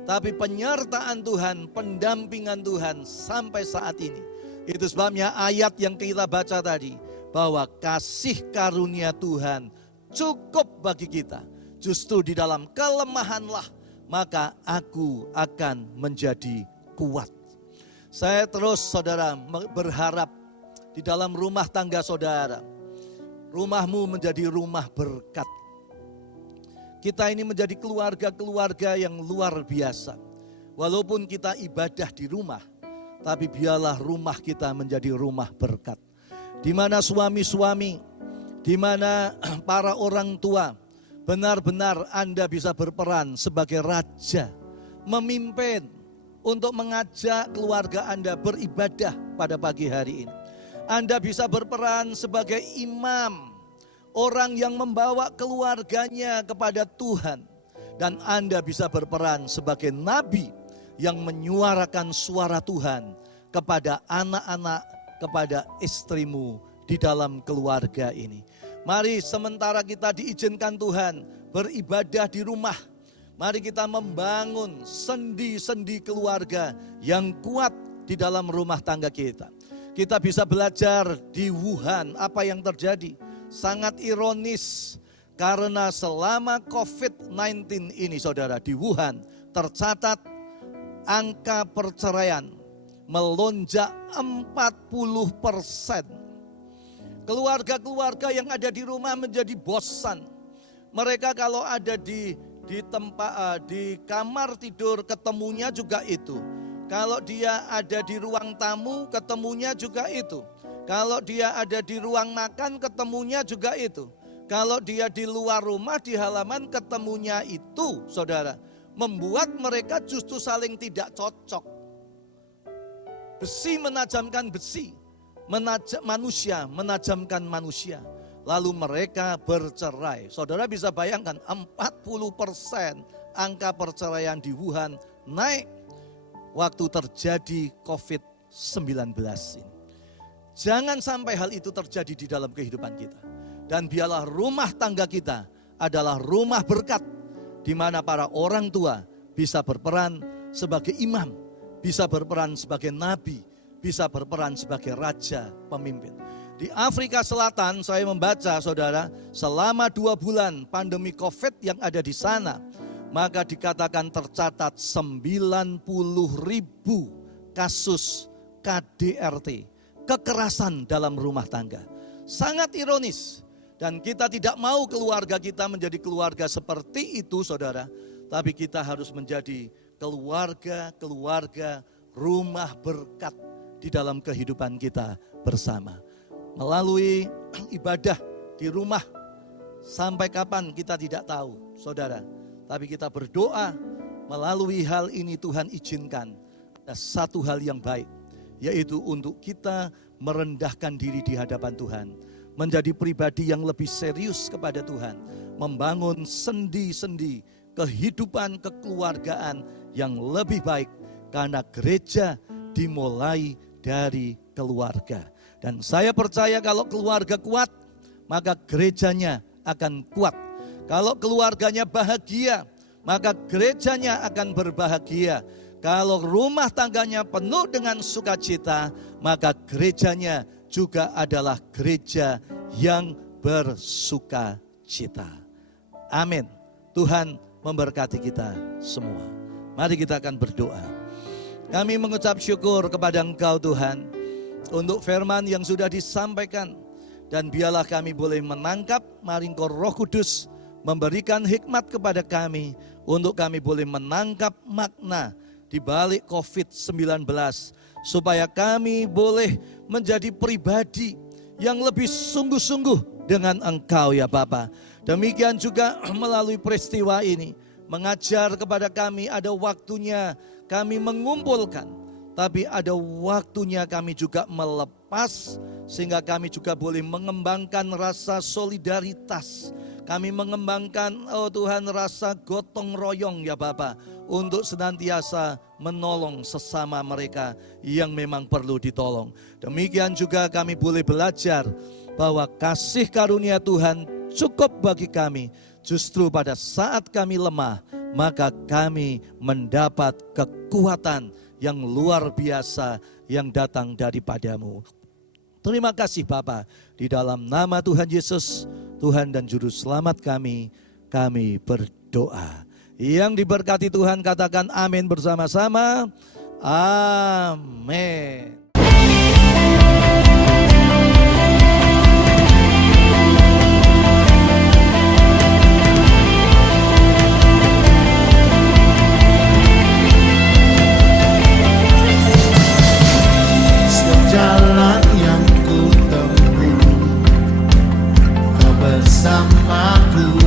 tapi penyertaan Tuhan, pendampingan Tuhan sampai saat ini. Itu sebabnya ayat yang kita baca tadi, bahwa kasih karunia Tuhan cukup bagi kita. Justru di dalam kelemahanlah maka aku akan menjadi kuat. Saya terus, saudara, berharap di dalam rumah tangga saudara, rumahmu menjadi rumah berkat. Kita ini menjadi keluarga-keluarga yang luar biasa. Walaupun kita ibadah di rumah, tapi biarlah rumah kita menjadi rumah berkat. Di mana suami-suami, di mana para orang tua, benar-benar Anda bisa berperan sebagai raja, memimpin untuk mengajak keluarga Anda beribadah pada pagi hari ini. Anda bisa berperan sebagai imam, orang yang membawa keluarganya kepada Tuhan. Dan Anda bisa berperan sebagai nabi yang menyuarakan suara Tuhan kepada anak-anak, kepada istrimu di dalam keluarga ini. Mari sementara kita diizinkan Tuhan beribadah di rumah, mari kita membangun sendi-sendi keluarga yang kuat di dalam rumah tangga kita. Kita bisa belajar di Wuhan apa yang terjadi. Sangat ironis karena selama COVID-19 ini, saudara, di Wuhan tercatat angka perceraian melonjak 40%. Keluarga-keluarga yang ada di rumah menjadi bosan. Mereka kalau ada di tempat di kamar tidur ketemunya juga itu. Kalau dia ada di ruang tamu ketemunya juga itu. Kalau dia ada di ruang makan ketemunya juga itu. Kalau dia di luar rumah di halaman ketemunya itu, saudara. Membuat mereka justru saling tidak cocok. Besi menajamkan besi, manusia menajamkan manusia. Lalu mereka bercerai. Saudara bisa bayangkan 40% angka perceraian di Wuhan naik waktu terjadi COVID-19 ini. Jangan sampai hal itu terjadi di dalam kehidupan kita. Dan biarlah rumah tangga kita adalah rumah berkat, di mana para orang tua bisa berperan sebagai imam, bisa berperan sebagai nabi, bisa berperan sebagai raja pemimpin. Di Afrika Selatan saya membaca, saudara, selama 2 bulan pandemi COVID yang ada di sana, maka dikatakan tercatat 90.000 kasus KDRT, kekerasan dalam rumah tangga. Sangat ironis. Dan kita tidak mau keluarga kita menjadi keluarga seperti itu, saudara. Tapi kita harus menjadi keluarga rumah berkat di dalam kehidupan kita bersama. Melalui ibadah di rumah, sampai kapan kita tidak tahu, saudara. Tapi kita berdoa, melalui hal ini Tuhan izinkan ada satu hal yang baik, yaitu untuk kita merendahkan diri di hadapan Tuhan, menjadi pribadi yang lebih serius kepada Tuhan, membangun sendi-sendi kehidupan kekeluargaan yang lebih baik. Karena gereja dimulai dari keluarga. Dan saya percaya kalau keluarga kuat, maka gerejanya akan kuat. Kalau keluarganya bahagia, maka gerejanya akan berbahagia. Kalau rumah tangganya penuh dengan sukacita, maka gerejanya juga adalah gereja yang bersukacita. Amin. Tuhan memberkati kita semua. Mari kita akan berdoa. Kami mengucap syukur kepada Engkau Tuhan, untuk firman yang sudah disampaikan. Dan biarlah kami boleh menangkap, mari Engkau Roh Kudus memberikan hikmat kepada kami, untuk kami boleh menangkap makna di balik COVID-19. Supaya kami boleh menjadi pribadi yang lebih sungguh-sungguh dengan Engkau ya Bapa. Demikian juga melalui peristiwa ini, mengajar kepada kami ada waktunya kami mengumpulkan, tapi ada waktunya kami juga melepas, sehingga kami juga boleh mengembangkan rasa solidaritas. Kami mengembangkan, oh Tuhan, rasa gotong royong ya Bapa, untuk senantiasa menolong sesama mereka yang memang perlu ditolong. Demikian juga kami boleh belajar bahwa kasih karunia Tuhan cukup bagi kami. Justru pada saat kami lemah, maka kami mendapat kekuatan yang luar biasa yang datang daripada-Mu. Terima kasih Bapa, di dalam nama Tuhan Yesus, Tuhan dan Juru Selamat kami berdoa. Yang diberkati Tuhan katakan amin bersama-sama. Amin. Jalan yang ku tempuh, Kau bersamaku,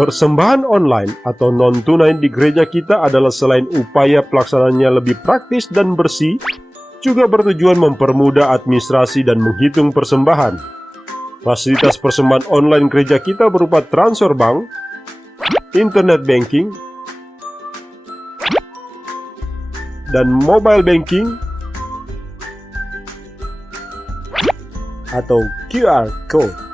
Persembahan online atau non-tunai di gereja kita adalah selain upaya pelaksanaannya lebih praktis dan bersih, juga bertujuan mempermudah administrasi dan menghitung persembahan. Fasilitas persembahan online gereja kita berupa transfer bank, internet banking, dan mobile banking atau QR Code.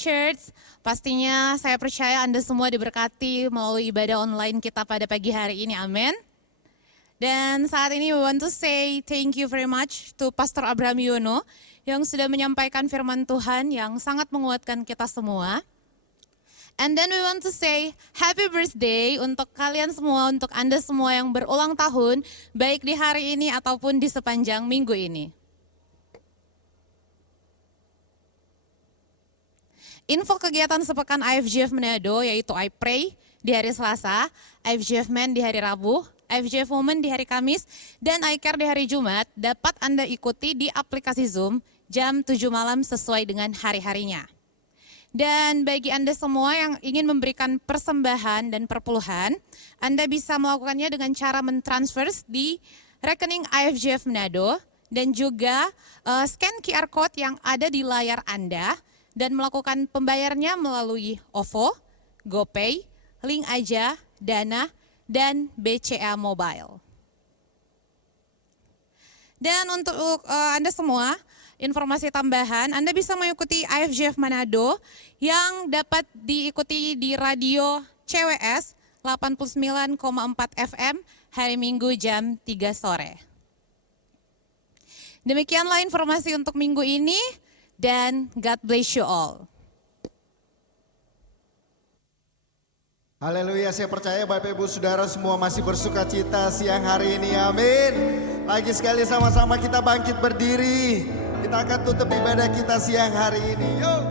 Church, pastinya saya percaya Anda semua diberkati melalui ibadah online kita pada pagi hari ini, amin. Dan saat ini we want to say thank you very much to Pastor Abraham Yono yang sudah menyampaikan firman Tuhan yang sangat menguatkan kita semua. And then we want to say happy birthday untuk kalian semua, untuk Anda semua yang berulang tahun, baik di hari ini ataupun di sepanjang minggu ini. Info kegiatan sepekan IFGF Manado yaitu I Pray di hari Selasa, IFGF Men di hari Rabu, IFGF Women di hari Kamis, dan I Care di hari Jumat dapat Anda ikuti di aplikasi Zoom jam 7 malam sesuai dengan hari-harinya. Dan bagi Anda semua yang ingin memberikan persembahan dan perpuluhan, Anda bisa melakukannya dengan cara mentransfer di rekening IFGF Manado dan juga scan QR Code yang ada di layar Anda dan melakukan pembayarnya melalui OVO, GoPay, Link Aja, Dana, dan BCA Mobile. Dan untuk Anda semua, informasi tambahan, Anda bisa mengikuti IFGF Manado yang dapat diikuti di radio CWS 89,4 FM hari Minggu jam 3 sore. Demikianlah informasi untuk minggu ini dan God bless you all. Haleluya, saya percaya Bapak Ibu Saudara semua masih bersuka cita siang hari ini, amin. Lagi sekali sama-sama kita bangkit berdiri. Kita akan tutup ibadah kita siang hari ini. Yuk.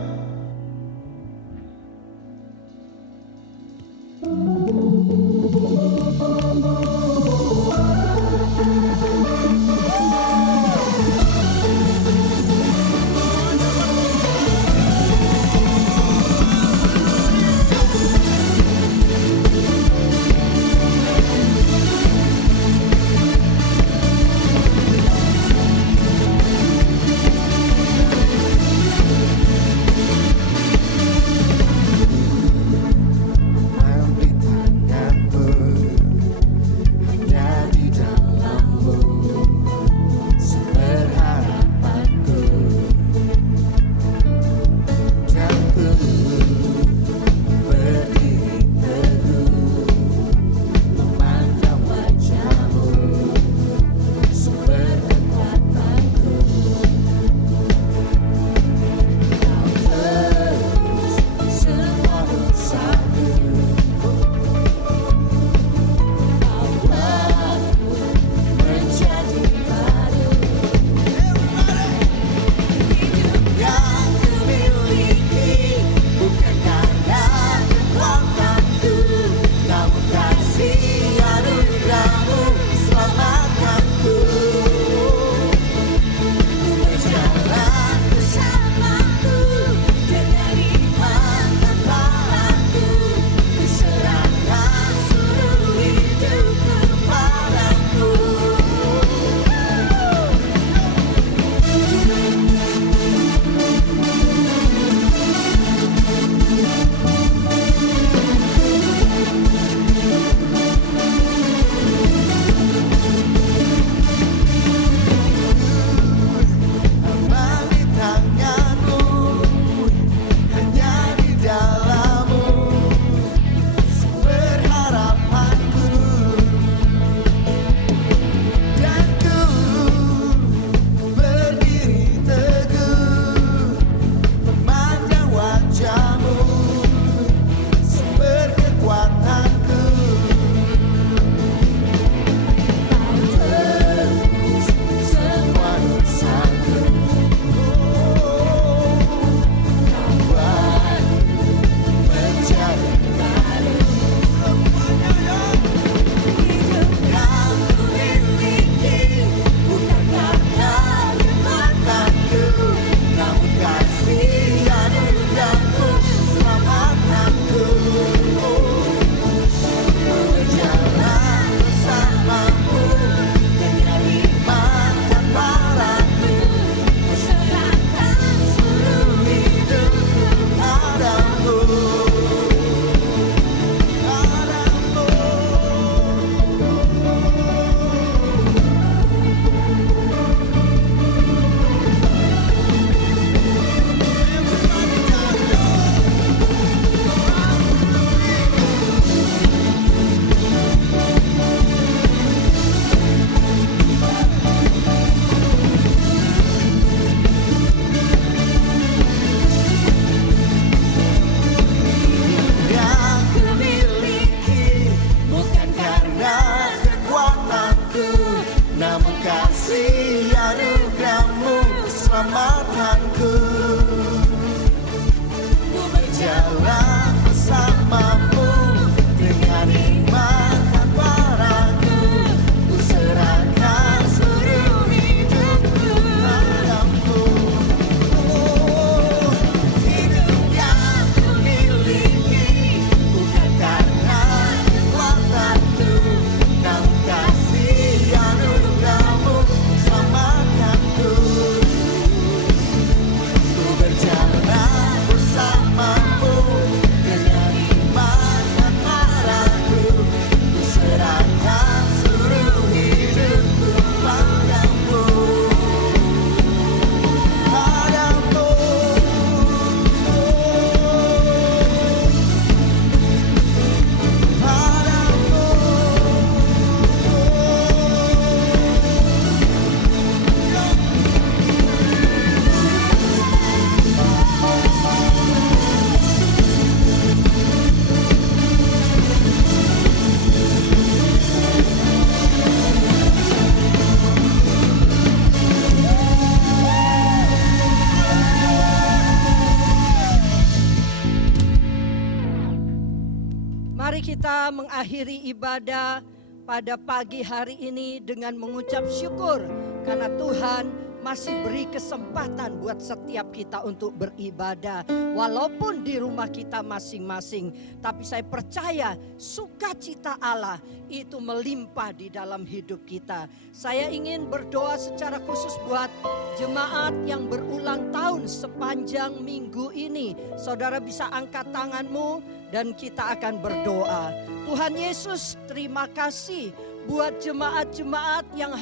kita mengakhiri ibadah pada pagi hari ini dengan mengucap syukur karena Tuhan masih beri kesempatan buat setiap kita untuk beribadah. Walaupun di rumah kita masing-masing. Tapi saya percaya sukacita Allah itu melimpah di dalam hidup kita. Saya ingin berdoa secara khusus buat jemaat yang berulang tahun sepanjang minggu ini. Saudara bisa angkat tanganmu dan kita akan berdoa. Tuhan Yesus, terima kasih buat jemaat-jemaat yang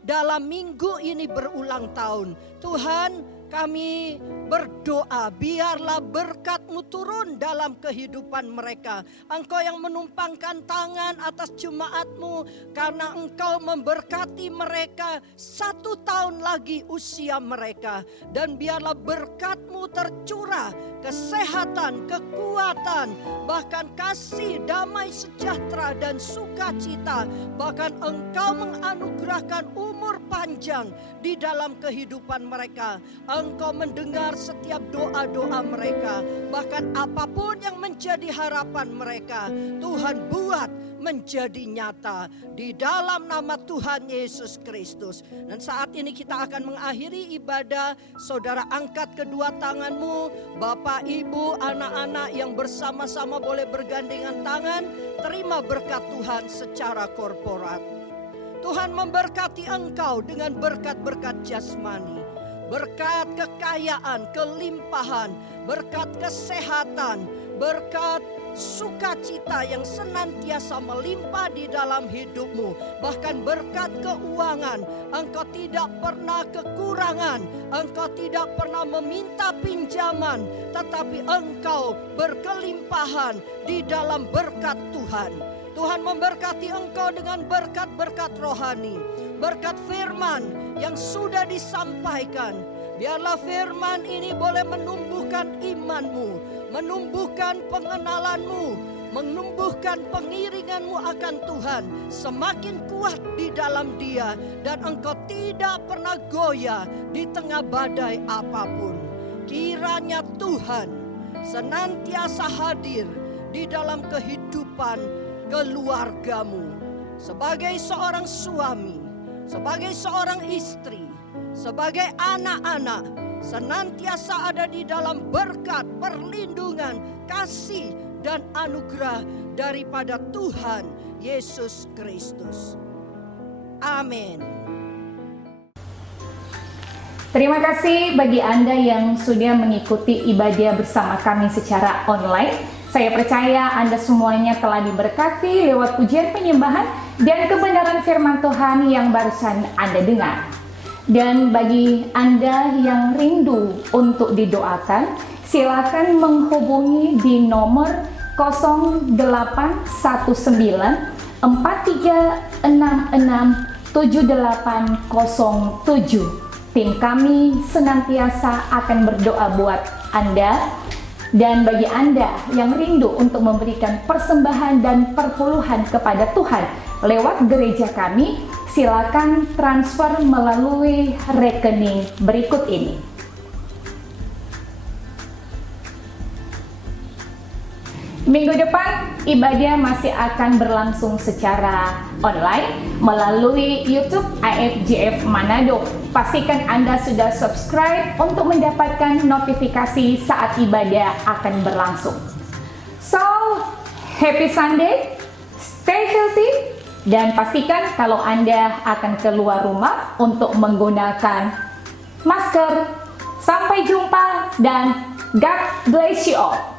dalam minggu ini berulang tahun. Tuhan, kami berdoa biarlah berkat-Mu turun dalam kehidupan mereka. Engkau yang menumpangkan tangan atas jemaat-Mu karena Engkau memberkati mereka 1 tahun lagi usia mereka. Dan biarlah berkat-Mu tercurah, kesehatan, kekuatan, bahkan kasih, damai sejahtera dan sukacita. Bahkan Engkau menganugerahkan umur panjang di dalam kehidupan mereka. Engkau mendengar setiap doa-doa mereka. Bahkan apapun yang menjadi harapan mereka, Tuhan buat menjadi nyata di dalam nama Tuhan Yesus Kristus. Dan saat ini kita akan mengakhiri ibadah. Saudara angkat kedua tanganmu. Bapak, Ibu, anak-anak yang bersama-sama boleh bergandengan tangan. Terima berkat Tuhan secara korporat. Tuhan memberkati engkau dengan berkat-berkat jasmani. Berkat kekayaan, kelimpahan, berkat kesehatan, berkat sukacita yang senantiasa melimpah di dalam hidupmu. Bahkan berkat keuangan, engkau tidak pernah kekurangan, engkau tidak pernah meminta pinjaman, tetapi engkau berkelimpahan di dalam berkat Tuhan. Tuhan memberkati engkau dengan berkat-berkat rohani, berkat firman yang sudah disampaikan. Biarlah firman ini boleh menumbuhkan imanmu, menumbuhkan pengenalanmu, menumbuhkan pengiringanmu akan Tuhan. Semakin kuat di dalam Dia dan engkau tidak pernah goyah di tengah badai apapun. Kiranya Tuhan senantiasa hadir di dalam kehidupan keluargamu. Sebagai seorang suami, sebagai seorang istri, sebagai anak-anak, senantiasa ada di dalam berkat, perlindungan, kasih, dan anugerah daripada Tuhan Yesus Kristus. Amin. Terima kasih bagi Anda yang sudah mengikuti ibadah bersama kami secara online. Saya percaya Anda semuanya telah diberkati lewat pujian penyembahan dan kebenaran firman Tuhan yang barusan Anda dengar. Dan bagi Anda yang rindu untuk didoakan, silakan menghubungi di nomor 0819 4366 7807. Tim kami senantiasa akan berdoa buat Anda. Dan bagi Anda yang rindu untuk memberikan persembahan dan perpuluhan kepada Tuhan lewat gereja kami, silakan transfer melalui rekening berikut ini. Minggu depan ibadah masih akan berlangsung secara online melalui YouTube AFJF Manado. Pastikan Anda sudah subscribe untuk mendapatkan notifikasi saat ibadah akan berlangsung. So, happy Sunday, stay healthy, dan pastikan kalau Anda akan keluar rumah untuk menggunakan masker. Sampai jumpa dan God bless you all.